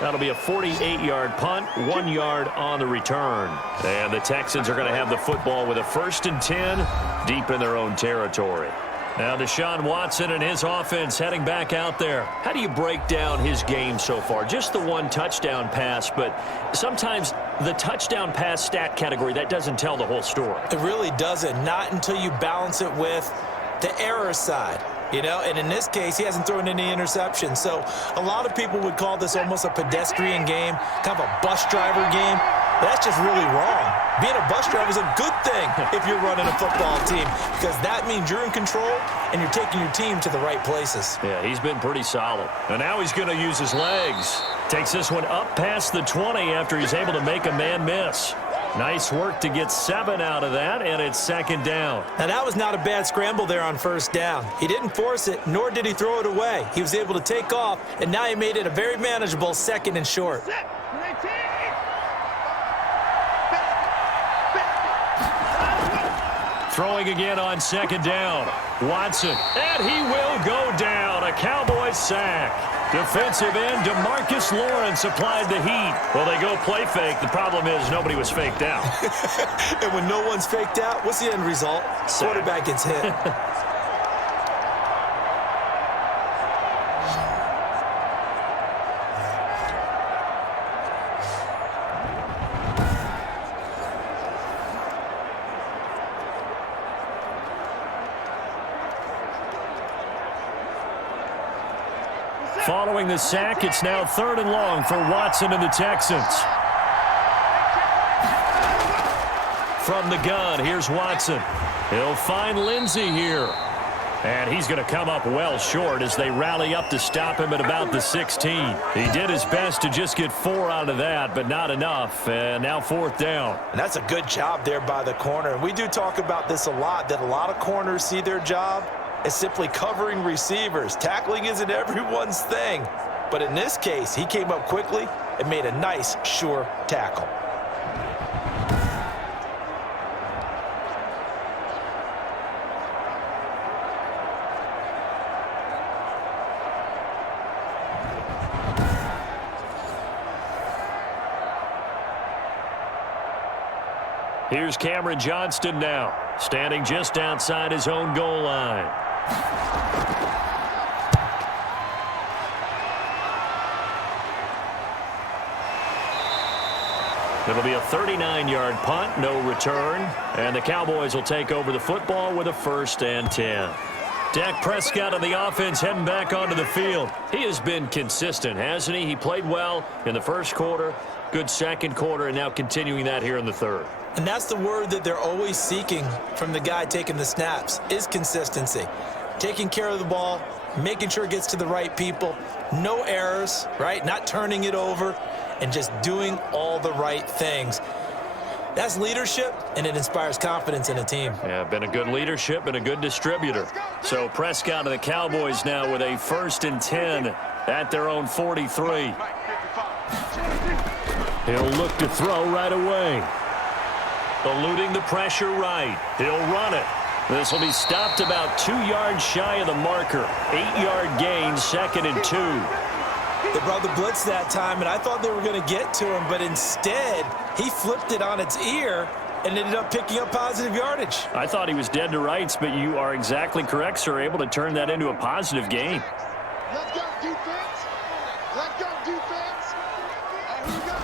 That'll be a 48-yard punt, 1 yard on the return. And the Texans are going to have the football with a 1st and 10 deep in their own territory. Now Deshaun Watson and his offense heading back out there. How do you break down his game so far? Just the 1 touchdown pass, but sometimes the touchdown pass stat category, that doesn't tell the whole story. It really doesn't, not until you balance it with the error side. You know, and in this case, he hasn't thrown any interceptions. So a lot of people would call this almost a pedestrian game, kind of a bus driver game. But that's just really wrong. Being a bus driver is a good thing if you're running a football team, because that means you're in control and you're taking your team to the right places. Yeah, he's been pretty solid. And now he's going to use his legs. Takes this one up past the 20 after he's able to make a man miss. Nice work to get 7 out of that, and it's 2nd down. Now, that was not a bad scramble there on 1st down. He didn't force it, nor did he throw it away. He was able to take off, and now he made it a very manageable 2nd and short. Throwing again on 2nd down. Watson, and he will go down. A Cowboys sack. Defensive end DeMarcus Lawrence applied the heat. Well, they go play fake. The problem is nobody was faked out. And when no one's faked out, what's the end result? Quarterback gets hit. Following the sack, it's now 3rd and long for Watson and the Texans. From the gun, here's Watson. He'll find Lindsey here. And he's going to come up well short as they rally up to stop him at about the 16. He did his best to just get 4 out of that, but not enough. And now 4th down. And that's a good job there by the corner. And we do talk about this a lot, that a lot of corners see their job as simply covering receivers. Tackling isn't everyone's thing. But in this case, he came up quickly and made a nice, sure tackle. Here's Cameron Johnston now, standing just outside his own goal line. It'll be a 39-yard punt, no return, and the Cowboys will take over the football with a 1st and 10. Dak Prescott and the offense heading back onto the field. He has been consistent, hasn't he? He played well in the 1st quarter, good 2nd quarter, and now continuing that here in the 3rd. And that's the word that they're always seeking from the guy taking the snaps, is consistency. Taking care of the ball, making sure it gets to the right people, no errors, right? Not turning it over, and just doing all the right things. That's leadership, and it inspires confidence in a team. Yeah, been a good leadership and a good distributor. So Prescott and the Cowboys now with a 1st and 10 at their own 43. He'll look to throw right away. Eluding the pressure right. He'll run it. This will be stopped about 2 yards shy of the marker. 8-yard gain, 2nd and 2. They brought the blitz that time, and I thought they were going to get to him, but instead, he flipped it on its ear and ended up picking up positive yardage. I thought he was dead to rights, but you are exactly correct, sir, able to turn that into a positive gain. Let's go, defense. Let's go, defense. Here we go.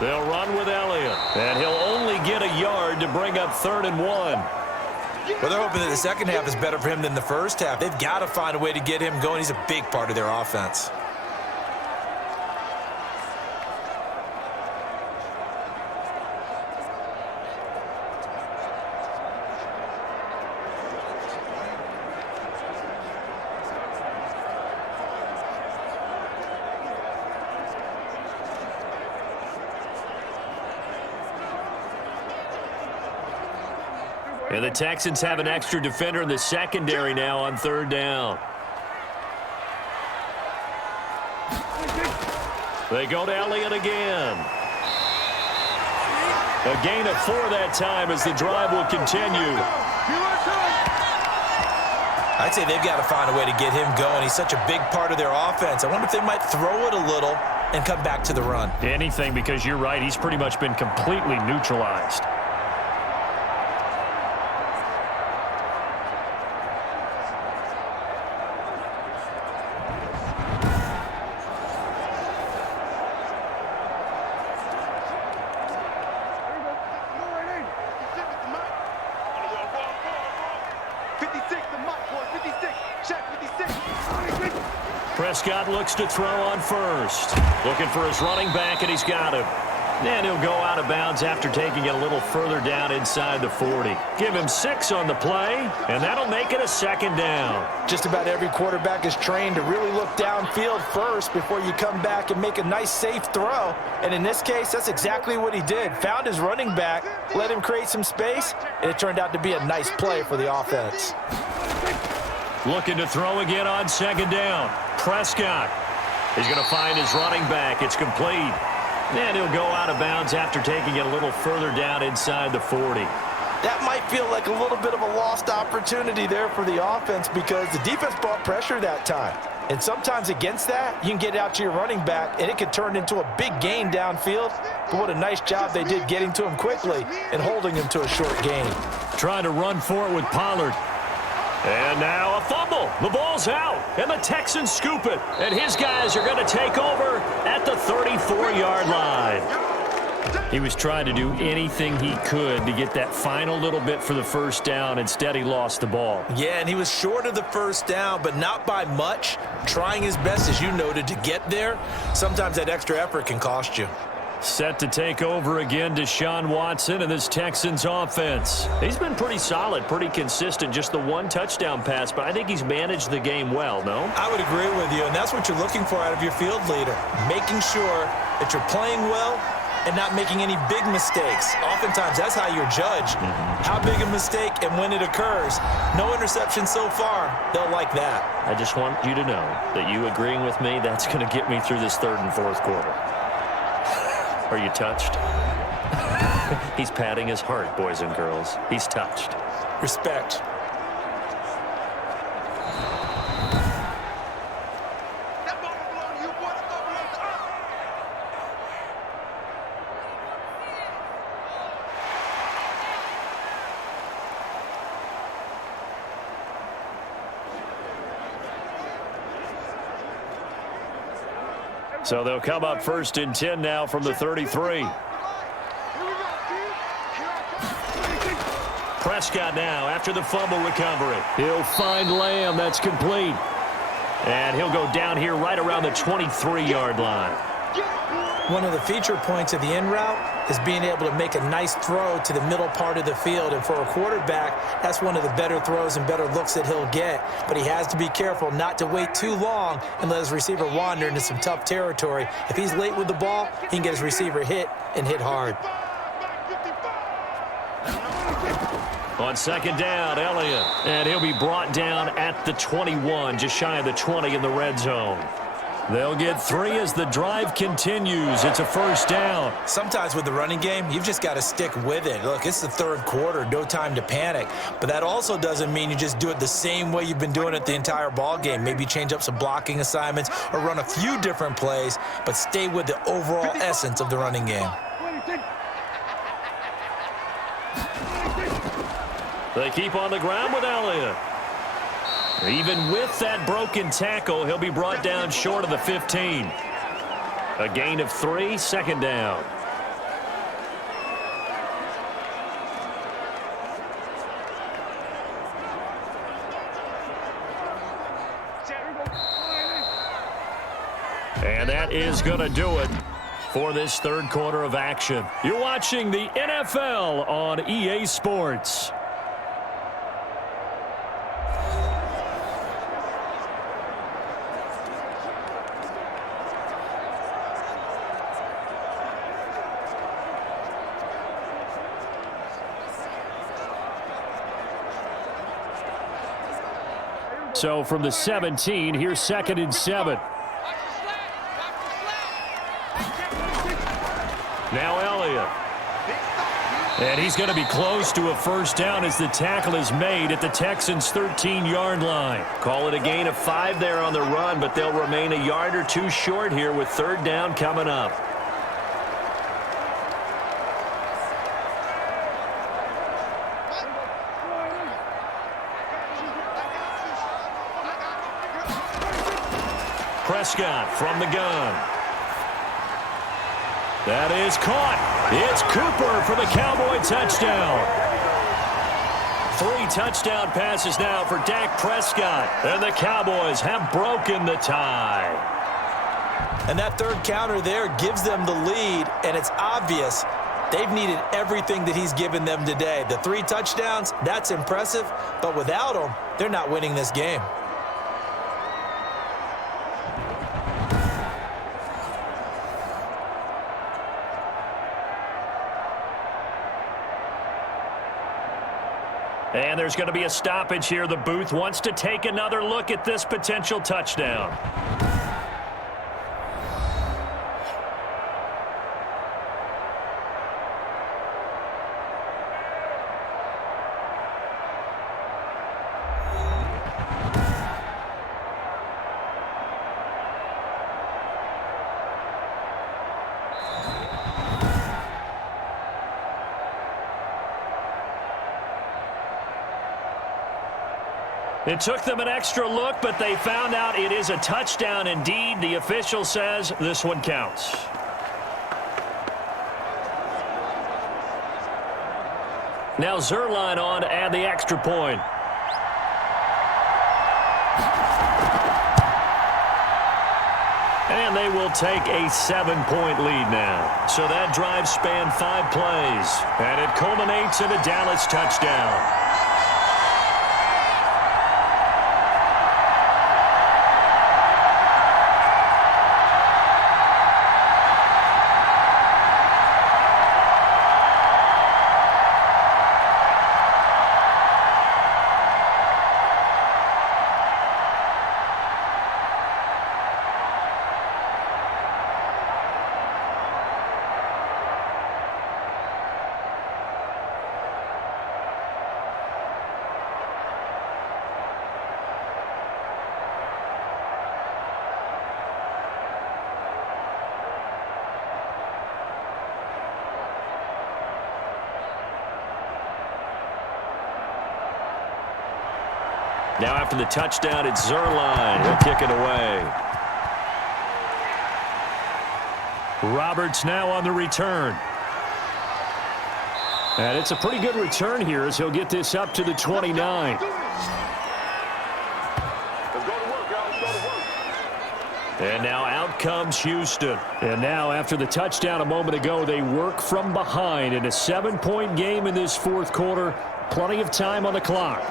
They'll run with Elliott, and he'll only get a yard to bring up 3rd and 1. Well, they're hoping that the second half is better for him than the first half. They've got to find a way to get him going. He's a big part of their offense. And the Texans have an extra defender in the secondary now on 3rd down. They go to Elliott again. A gain of 4 that time as the drive will continue. I'd say they've got to find a way to get him going. He's such a big part of their offense. I wonder if they might throw it a little and come back to the run. Anything, because you're right. He's pretty much been completely neutralized. Prescott looks to throw on 1st. Looking for his running back, and he's got him. And he'll go out of bounds after taking it a little further down inside the 40. Give him 6 on the play, and that'll make it a 2nd down. Just about every quarterback is trained to really look downfield first before you come back and make a nice, safe throw. And in this case, that's exactly what he did. Found his running back, let him create some space, and it turned out to be a nice play for the offense. Looking to throw again on 2nd down. Prescott is going to find his running back. It's complete. And he'll go out of bounds after taking it a little further down inside the 40. That might feel like a little bit of a lost opportunity there for the offense because the defense brought pressure that time. And sometimes against that, you can get out to your running back, and it could turn into a big gain downfield. But what a nice job they did getting to him quickly and holding him to a short gain. Trying to run for it with Pollard. And now a fumble. The ball's out, and the Texans scoop it. And his guys are going to take over at the 34-yard line. He was trying to do anything he could to get that final little bit for the 1st down. Instead, he lost the ball. Yeah, and he was short of the 1st down, but not by much. Trying his best, as you noted, to get there. Sometimes that extra effort can cost you. Set to take over again, Deshaun Watson and this Texans offense. He's been pretty solid, pretty consistent, just the 1 touchdown pass, but I think he's managed the game well, no? I would agree with you, and that's what you're looking for out of your field leader, making sure that you're playing well and not making any big mistakes. Oftentimes, that's how you're judged. How big a mistake and when it occurs. No interception so far. They'll like that. I just want you to know that you agreeing with me, that's going to get me through this 3rd and 4th quarter. Are you touched? He's patting his heart, boys and girls. He's touched. Respect. So they'll come up 1st and 10 now from the 33. Prescott now after the fumble recovery. He'll find Lamb. That's complete. And he'll go down here right around the 23-yard line. One of the feature points of the in route is being able to make a nice throw to the middle part of the field. And for a quarterback, that's one of the better throws and better looks that he'll get. But he has to be careful not to wait too long and let his receiver wander into some tough territory. If he's late with the ball, he can get his receiver hit and hit hard. On second down, Elliott. And he'll be brought down at the 21, just shy of the 20 in the red zone. They'll get 3 as the drive continues. It's a first down. Sometimes with the running game, you've just got to stick with it. Look, it's the third quarter, no time to panic. But that also doesn't mean you just do it the same way you've been doing it the entire ball game. Maybe change up some blocking assignments or run a few different plays, but stay with the overall essence of the running game. They keep on the ground with Elliott. Even with that broken tackle, he'll be brought down short of the 15. A gain of 3, second down. And that is going to do it for this third quarter of action. You're watching the NFL on EA Sports. So from the 17, here's 2nd and 7. Now Elliott. And he's going to be close to a first down as the tackle is made at the Texans' 13-yard line. Call it a gain of 5 there on the run, but they'll remain a yard or 2 short here with third down coming up. Prescott from the gun. That is caught. It's Cooper for the Cowboy touchdown. 3 touchdown passes now for Dak Prescott. And the Cowboys have broken the tie. And that third counter there gives them the lead, and it's obvious they've needed everything that he's given them today. The 3 touchdowns, that's impressive, but without him, they're not winning this game. And there's going to be a stoppage here. The booth wants to take another look at this potential touchdown. It took them an extra look, but they found out it is a touchdown indeed. The official says this one counts. Now Zerline on to add the extra point. And they will take a 7-point lead now. So that drive spanned 5 plays. And it culminates in a Dallas touchdown. Now after the touchdown, it's Zerline. He'll kick it away. Roberts now on the return. And it's a pretty good return here as he'll get this up to the 29. And now out comes Houston. And now after the touchdown a moment ago, they work from behind in a 7-point game in this fourth quarter. Plenty of time on the clock.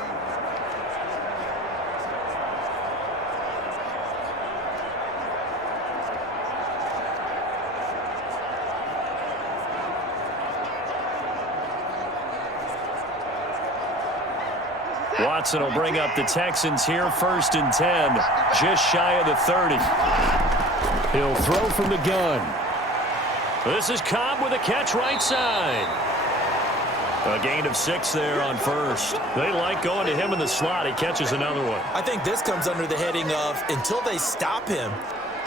Watson will bring up the Texans here, 1st and 10, just shy of the 30. He'll throw from the gun. This is Cobb with a catch right side. A gain of 6 there on first. They like going to him in the slot. He catches another one. I think this comes under the heading of until they stop him,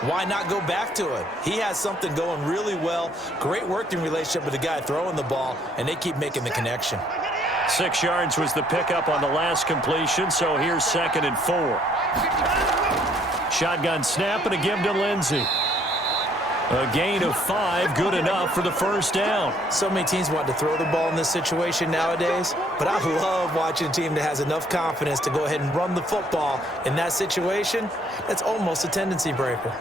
why not go back to it? He has something going really well. Great working relationship with the guy throwing the ball, and they keep making the connection. 6 yards was the pickup on the last completion, so here's 2nd and 4. Shotgun snap and a give to Lindsey. A gain of 5, good enough for the first down. So many teams want to throw the ball in this situation nowadays, but I love watching a team that has enough confidence to go ahead and run the football in that situation. That's almost a tendency breaker.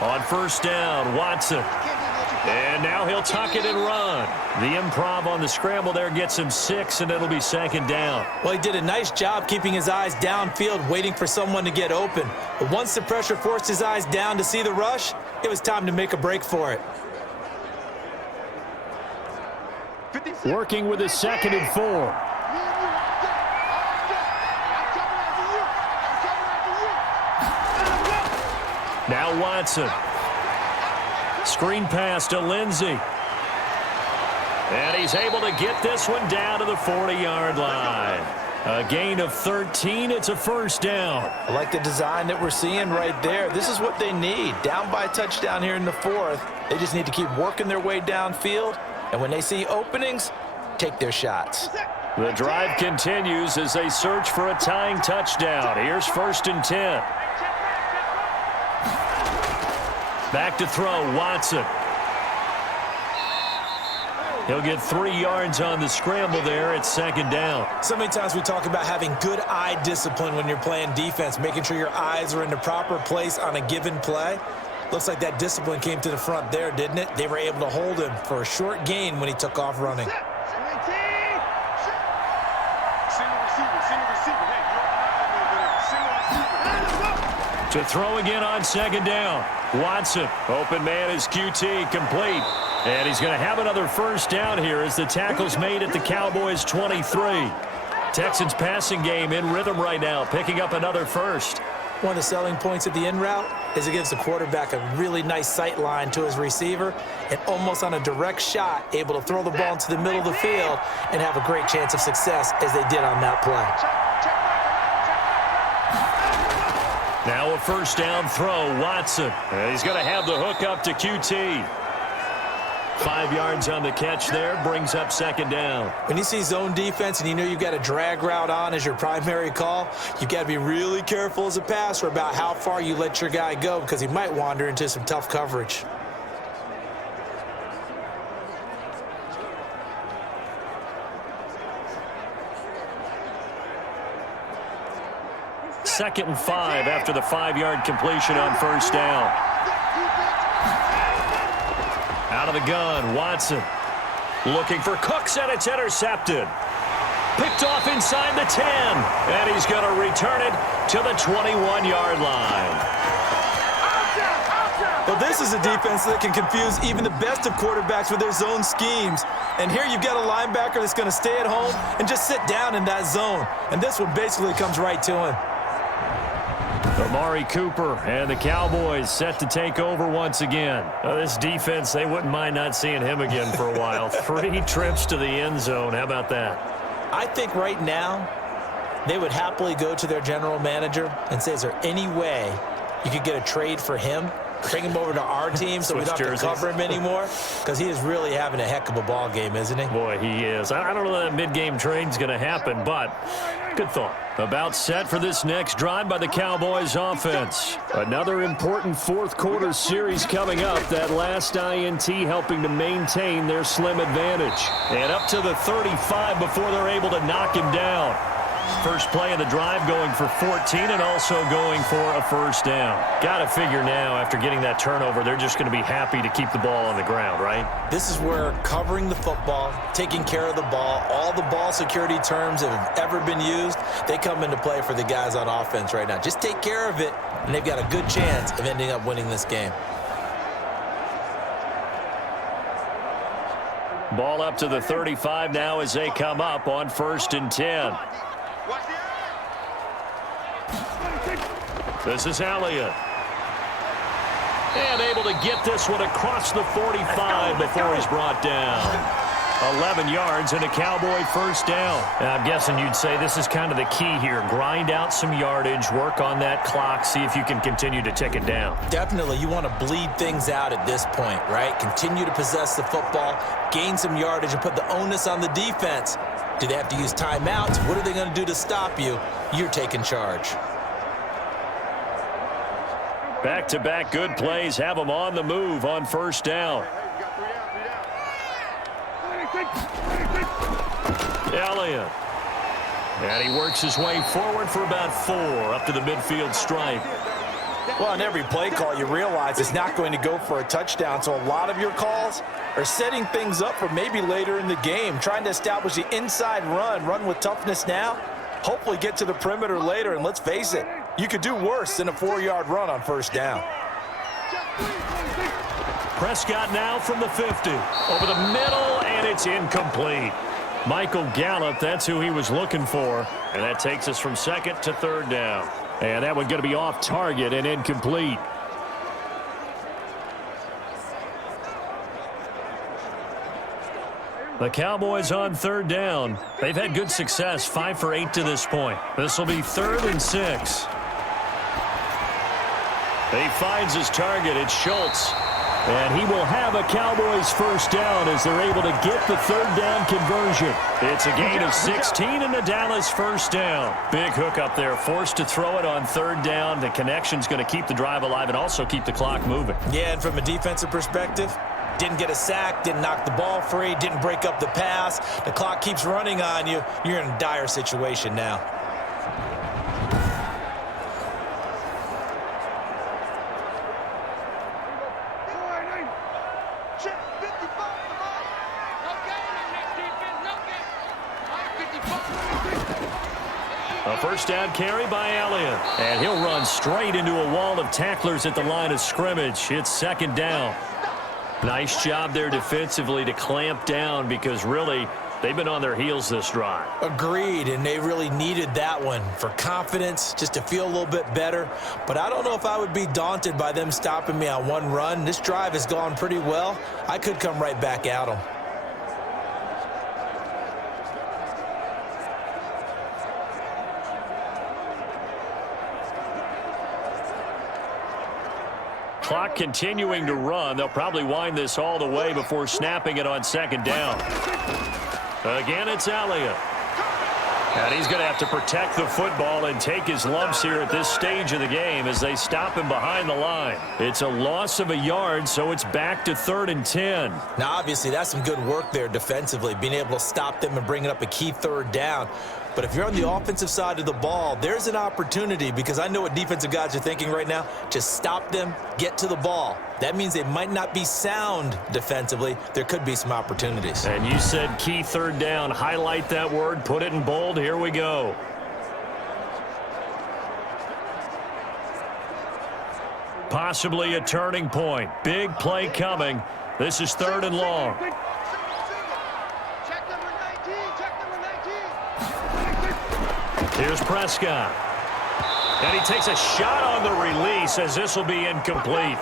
On first down, Watson. And now he'll tuck it and run. The improv on the scramble there gets him 6, and it'll be 2nd down. Well, he did a nice job keeping his eyes downfield, waiting for someone to get open. But once the pressure forced his eyes down to see the rush, it was time to make a break for it. Working with his 2nd and 4. Now Watson. Screen pass to Lindsey. And he's able to get this one down to the 40-yard line. A gain of 13. It's a first down. I like the design that we're seeing right there. This is what they need. Down by a touchdown here in the 4th. They just need to keep working their way downfield. And when they see openings, take their shots. The drive continues as they search for a tying touchdown. Here's 1st and 10. Back to throw, Watson. He'll get 3 yards on the scramble there. It's 2nd down. So many times we talk about having good eye discipline when you're playing defense, making sure your eyes are in the proper place on a given play. Looks like that discipline came to the front there, didn't it? They were able to hold him for a short gain when he took off running. To throw again on 2nd down. Watson, open man is QT, complete. And he's going to have another first down here as the tackle's made at the Cowboys 23. Texans passing game in rhythm right now, picking up another first. One of the selling points of the in route is it gives the quarterback a really nice sight line to his receiver and almost on a direct shot able to throw the ball into the middle of the field and have a great chance of success as they did on that play. Now a first down throw, Watson. He's going to have the hook up to QT. 5 yards on the catch there, brings up 2nd down. When you see zone defense and you know you've got a drag route on as your primary call, you've got to be really careful as a passer about how far you let your guy go because he might wander into some tough coverage. Second and 5 after the 5-yard completion on first down. Out of the gun, Watson. Looking for Cooks, and it's intercepted. Picked off inside the 10, and he's going to return it to the 21-yard line. Well, this is a defense that can confuse even the best of quarterbacks with their zone schemes. And here you've got a linebacker that's going to stay at home and just sit down in that zone. And this one basically comes right to him. Amari Cooper and the Cowboys set to take over once again. This defense, they wouldn't mind not seeing him again for a while. 3 trips to the end zone. How about that? I think right now they would happily go to their general manager and say, is there any way you could get a trade for him? bring him over to our team so we don't have to cover him anymore? Because he is really having a heck of a ball game, isn't he? Boy, he is. I don't know that mid-game trade's going to happen, but good thought. About set for this next drive by the Cowboys offense. Another important fourth-quarter series coming up. That last INT helping to maintain their slim advantage. And up to the 35 before they're able to knock him down. First play of the drive going for 14 and also going for a first down. Got to figure now after getting that turnover, they're just going to be happy to keep the ball on the ground, right? This is where covering the football, taking care of the ball, all the ball security terms that have ever been used, they come into play for the guys on offense right now. Just take care of it, and they've got a good chance of ending up winning this game. Ball up to the 35 now as they come up on 1st and 10. This is Elliott. And able to get this one across the 45 before he's brought down. 11 yards and a Cowboy first down. And I'm guessing you'd say this is kind of the key here. Grind out some yardage, work on that clock, see if you can continue to tick it down. Definitely, you want to bleed things out at this point, right? Continue to possess the football, gain some yardage, and put the onus on the defense. Do they have to use timeouts? What are they going to do to stop you? You're taking charge. Back-to-back good plays have them on the move on first down. Elliott. And he works his way forward for about 4 up to the midfield stripe. Well, on every play call, you realize it's not going to go for a touchdown, so a lot of your calls are setting things up for maybe later in the game, trying to establish the inside run with toughness now, hopefully get to the perimeter later, and let's face it, you could do worse than a 4-yard run on first down. Prescott now from the 50. Over the middle, and it's incomplete. Michael Gallup, that's who he was looking for. And that takes us from 2nd to 3rd down. And that one going to be off target and incomplete. The Cowboys on 3rd down. They've had good success, 5 for 8 to this point. This will be 3rd and 6. He finds his target. It's Schultz. And he will have a Cowboys first down as they're able to get the 3rd down conversion. It's a gain of 16 and the Dallas first down. Big hook up there, forced to throw it on 3rd down. The connection's going to keep the drive alive and also keep the clock moving. Yeah, and from a defensive perspective, didn't get a sack, didn't knock the ball free, didn't break up the pass. The clock keeps running on you. You're in a dire situation now. A first down carry by Elliott. And he'll run straight into a wall of tacklers at the line of scrimmage. It's 2nd down. Nice job there defensively to clamp down because really they've been on their heels this drive. Agreed, and they really needed that one for confidence, just to feel a little bit better. But I don't know if I would be daunted by them stopping me on one run. This drive has gone pretty well. I could come right back at them. Clock continuing to run. They'll probably wind this all the way before snapping it on 2nd down. Again, it's Elliott. And he's going to have to protect the football and take his lumps here at this stage of the game as they stop him behind the line. It's a loss of a yard, so it's back to 3rd and 10. Now, obviously, that's some good work there defensively, being able to stop them and bringing up a key 3rd down. But if you're on the offensive side of the ball, there's an opportunity because I know what defensive guys are thinking right now. Just stop them, get to the ball. That means they might not be sound defensively. There could be some opportunities. And you said key 3rd down. Highlight that word, put it in bold. Here we go. Possibly a turning point. Big play coming. This is 3rd and long. Here's Prescott. And he takes a shot on the release as this will be incomplete.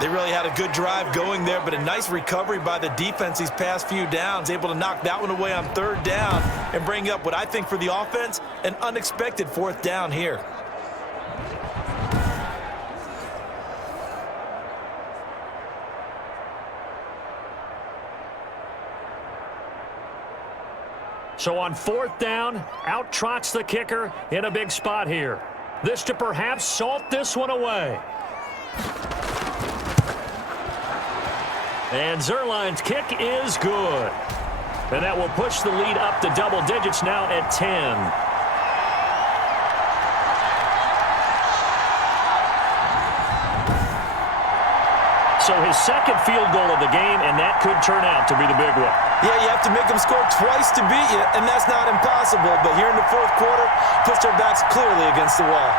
They really had a good drive going there, but a nice recovery by the defense these past few downs, able to knock that one away on 3rd down and bring up what I think for the offense, an unexpected 4th down here. So on 4th down, out trots the kicker in a big spot here. This to perhaps salt this one away. And Zuerlein's kick is good. And that will push the lead up to double digits now at 10. So his second field goal of the game, and that could turn out to be the big one. Yeah, you have to make them score twice to beat you, and that's not impossible. But here in the 4th quarter, puts their backs clearly against the wall.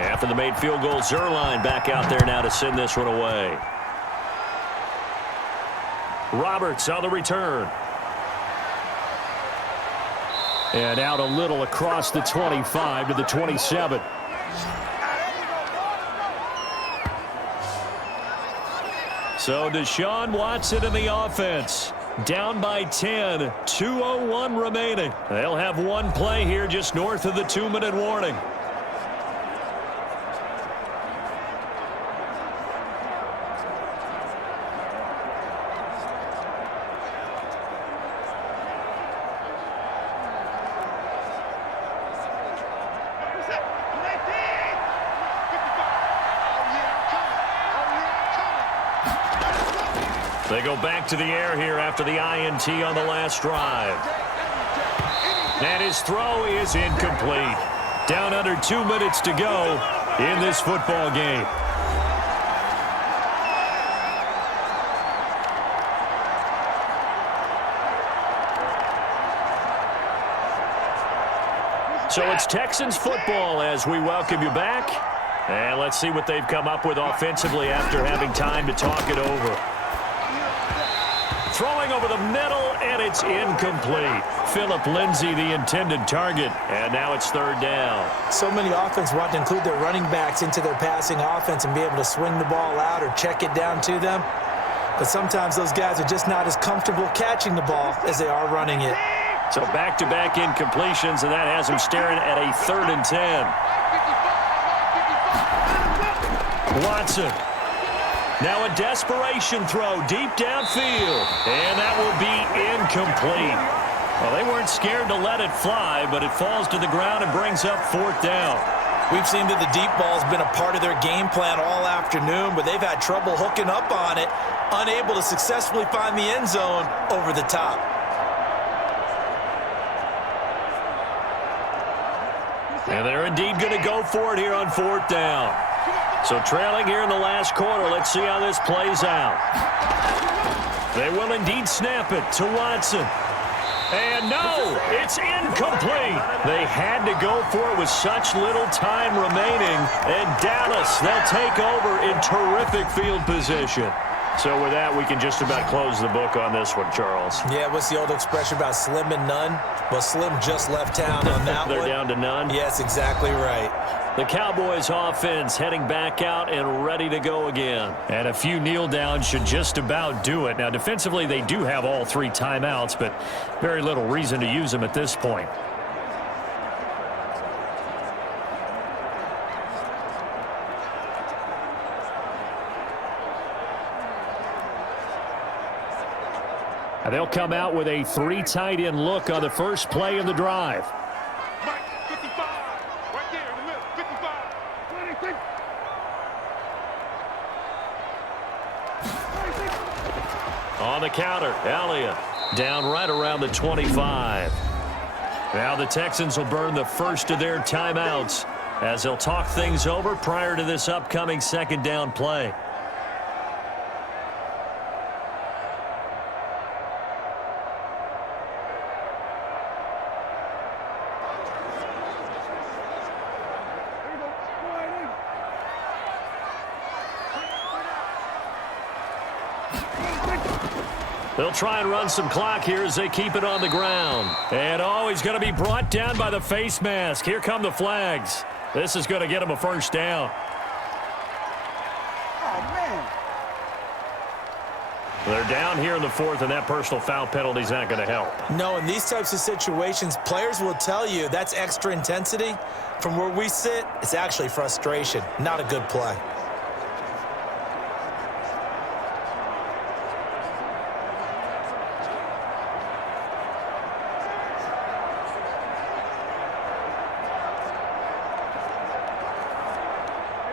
After the made field goal, Zuerlein back out there now to send this one away. Roberts on the return. And out a little across the 25 to the 27. So Deshaun Watson in the offense. Down by 10, 2:01 remaining. They'll have one play here just north of the 2-minute warning. They go back to the air here after the INT on the last drive. And his throw is incomplete. Down under 2 minutes to go in this football game. So it's Texans football as we welcome you back. And let's see what they've come up with offensively after having time to talk it over. Throwing over the middle, and it's incomplete. Phillip Lindsay, the intended target, and now it's 3rd down. So many offenses want to include their running backs into their passing offense and be able to swing the ball out or check it down to them. But sometimes those guys are just not as comfortable catching the ball as they are running it. So back-to-back incompletions, and that has him staring at a 3rd and 10. Watson. Now a desperation throw deep downfield, and that will be incomplete. Well, they weren't scared to let it fly, but it falls to the ground and brings up 4th down. We've seen that the deep ball has been a part of their game plan all afternoon, but they've had trouble hooking up on it, unable to successfully find the end zone over the top. And they're indeed going to go for it here on 4th down. So trailing here in the last quarter, let's see how this plays out. They will indeed snap it to Watson. And no, it's incomplete. They had to go for it with such little time remaining. And Dallas, they'll take over in terrific field position. So with that, we can just about close the book on this one, Charles. Yeah, what's the old expression about slim and none? Well, Slim just left town on that They're one. down to none? Yes, exactly right. The Cowboys offense heading back out and ready to go again. And a few kneel downs should just about do it. Now, defensively, they do have all 3 timeouts, but very little reason to use them at this point. And they'll come out with a 3 tight end look on the first play of the drive. On the counter, Elliott down right around the 25. Now the Texans will burn the first of their timeouts as they'll talk things over prior to this upcoming 2nd down play. They'll try and run some clock here as they keep it on the ground. And he's going to be brought down by the face mask. Here come the flags. This is going to get him a 1st down. Oh, man. They're down here in the fourth, and that personal foul penalty is not going to help. No, in these types of situations, players will tell you that's extra intensity. From where we sit, it's actually frustration, not a good play.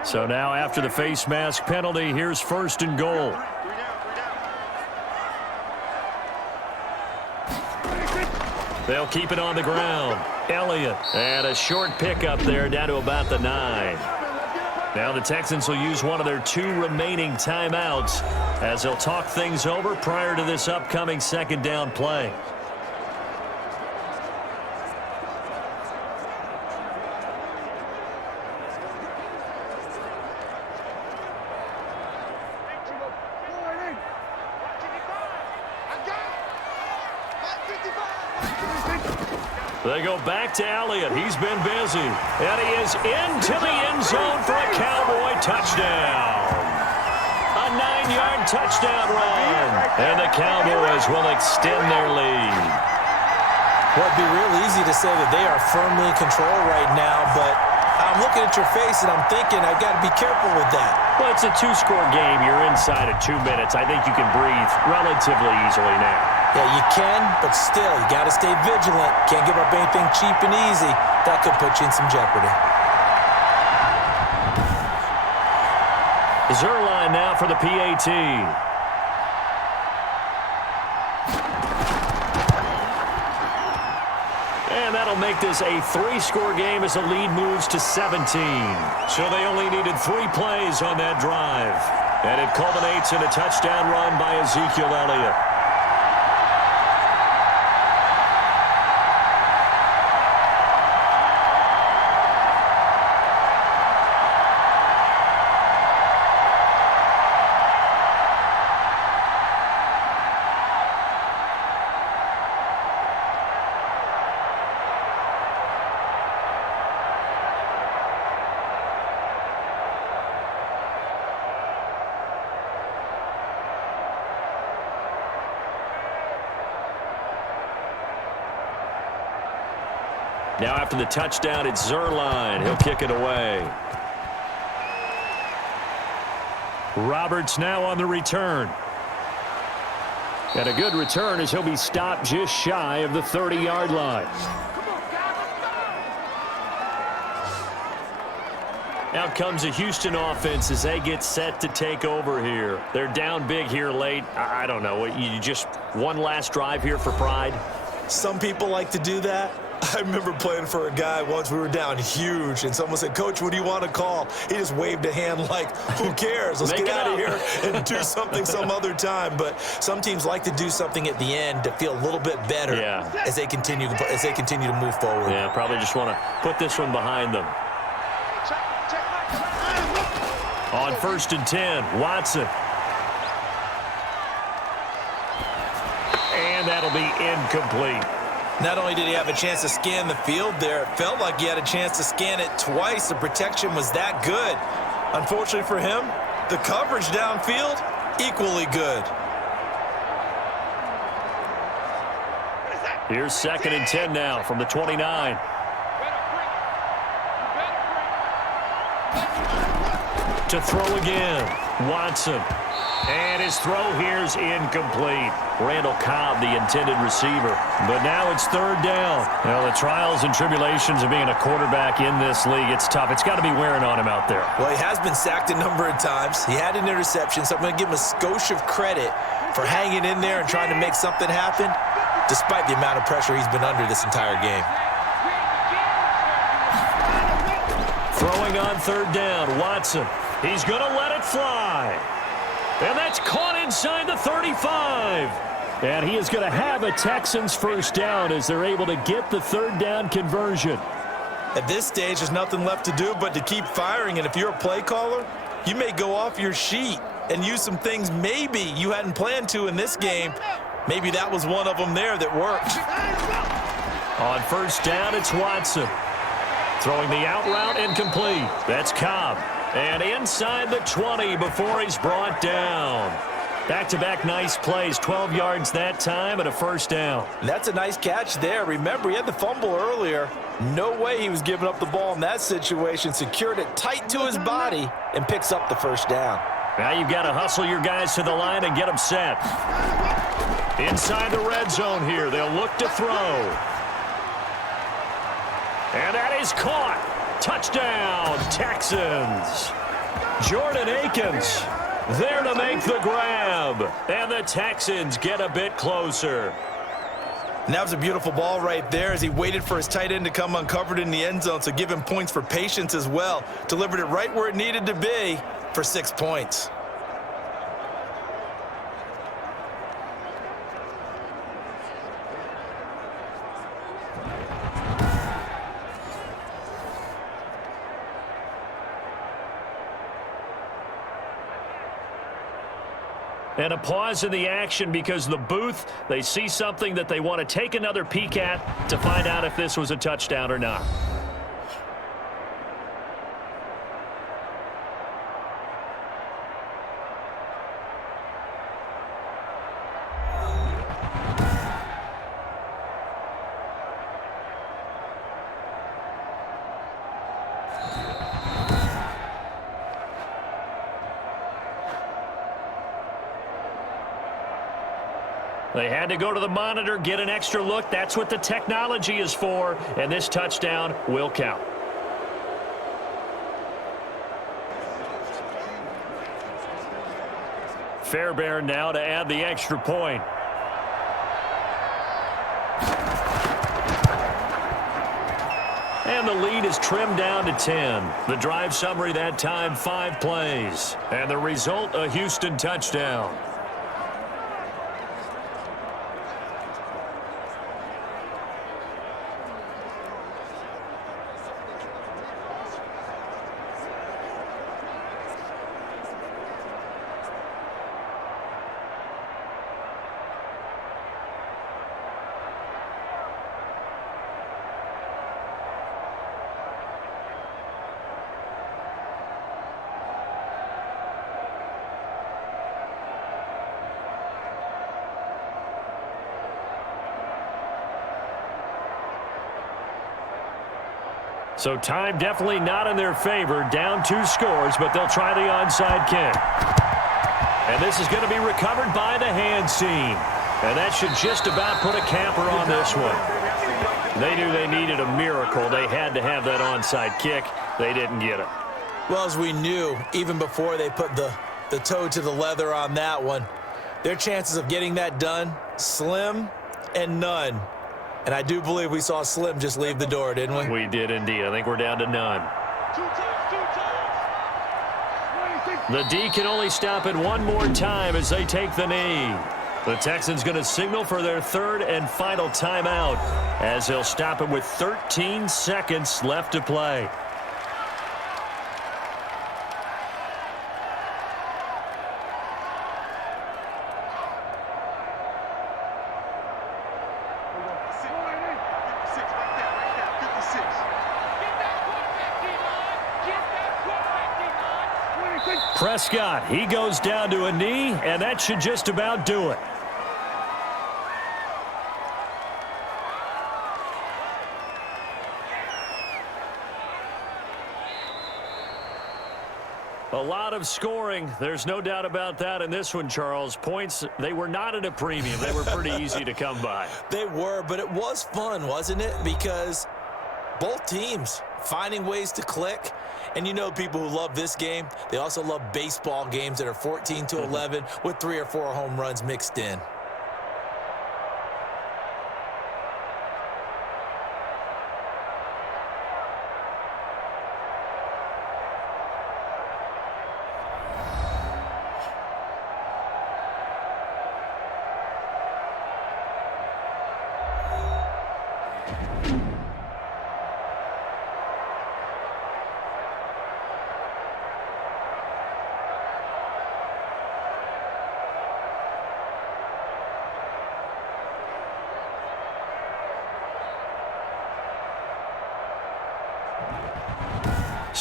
So now after the face mask penalty, here's first and goal. They'll keep it on the ground. Elliott, and a short pickup there down to about the 9. Now the Texans will use one of their 2 remaining timeouts as they'll talk things over prior to this upcoming second down play. They go back to Elliott. He's been busy. And he is into the end zone for a Cowboy touchdown. A 9-yard touchdown run. And the Cowboys will extend their lead. Well, it'd be real easy to say that they are firmly in control right now, but I'm looking at your face and I'm thinking I've got to be careful with that. Well, it's a 2-score game. You're inside of 2 minutes. I think you can breathe relatively easily now. Yeah, you can, but still, you got to stay vigilant. Can't give up anything cheap and easy. That could put you in some jeopardy. Zerline now for the PAT. And that'll make this a 3-score game as the lead moves to 17. So they only needed 3 plays on that drive. And it culminates in a touchdown run by Ezekiel Elliott. Now after the touchdown, it's Zerline. He'll kick it away. Roberts now on the return. And a good return as he'll be stopped just shy of the 30-yard line. Out comes the Houston offense as they get set to take over here. They're down big here late. I don't know. You just one last drive here for pride? Some people like to do that. I remember playing for a guy once. We were down huge, and someone said, "Coach, what do you want to call?" He just waved a hand like, who cares? Let's get out of here and do something some other time. But some teams like to do something at the end to feel a little bit better as they continue to move forward. Yeah, probably just want to put this one behind them. On 1st and 10, Watson. And that'll be incomplete. Not only did he have a chance to scan the field there, it felt like he had a chance to scan it twice. The protection was that good. Unfortunately for him, the coverage downfield, equally good. Here's 2nd and 10 now from the 29. To throw again, Watson. And his throw here's incomplete. Randall Cobb, the intended receiver. But now it's 3rd down. Well, the trials and tribulations of being a quarterback in this league, it's tough. It's got to be wearing on him out there. Well, he has been sacked a number of times. He had an interception, so I'm going to give him a skosh of credit for hanging in there and trying to make something happen, despite the amount of pressure he's been under this entire game. Throwing on 3rd down, Watson. He's going to let it fly. And that's caught inside the 35. And he is going to have a Texans first down as they're able to get the 3rd down conversion. At this stage, there's nothing left to do but to keep firing. And if you're a play caller, you may go off your sheet and use some things maybe you hadn't planned to in this game. Maybe that was one of them there that worked. On 1st down, it's Watson. Throwing the out route incomplete. That's Cobb. And inside the 20 before he's brought down. Back-to-back nice plays, 12 yards that time and a first down. And that's a nice catch there. Remember, he had the fumble earlier. No way he was giving up the ball in that situation. Secured it tight to his body and picks up the first down. Now you've got to hustle your guys to the line and get them set. Inside the red zone here, they'll look to throw. And that is caught. Touchdown, Texans. Jordan Akins there to make the grab. And the Texans get a bit closer. And that was a beautiful ball right there as he waited for his tight end to come uncovered in the end zone, so give him points for patience as well. Delivered it right where it needed to be for 6 points. And a pause in the action because the booth, they see something that they want to take another peek at to find out if this was a touchdown or not. They had to go to the monitor, get an extra look. That's what the technology is for, and this touchdown will count. Fairbairn now to add the extra point. And the lead is trimmed down to 10. The drive summary that time, 5 plays. And the result, a Houston touchdown. So time definitely not in their favor. Down 2 scores, but they'll try the onside kick. And this is going to be recovered by the hands team. And that should just about put a capper on this one. They knew they needed a miracle. They had to have that onside kick. They didn't get it. Well, as we knew, even before they put the toe to the leather on that one, their chances of getting that done, slim and none. And I do believe we saw Slim just leave the door, didn't we? We did indeed. I think we're down to none. The D can only stop it one more time as they take the knee. The Texans going to signal for their 3rd and final timeout as they'll stop it with 13 seconds left to play. Prescott, he goes down to a knee, and that should just about do it. A lot of scoring. There's no doubt about that in this one, Charles. Points, they were not at a premium. They were pretty easy to come by. They were, but it was fun, wasn't it? Because both teams finding ways to click. And you know people who love this game, they also love baseball games that are 14-11 with 3 or 4 home runs mixed in.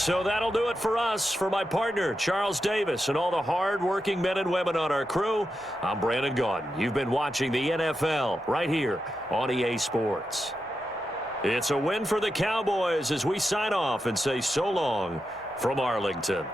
So that'll do it for us. For my partner, Charles Davis, and all the hard-working men and women on our crew, I'm Brandon Gaudin. You've been watching the NFL right here on EA Sports. It's a win for the Cowboys as we sign off and say so long from Arlington.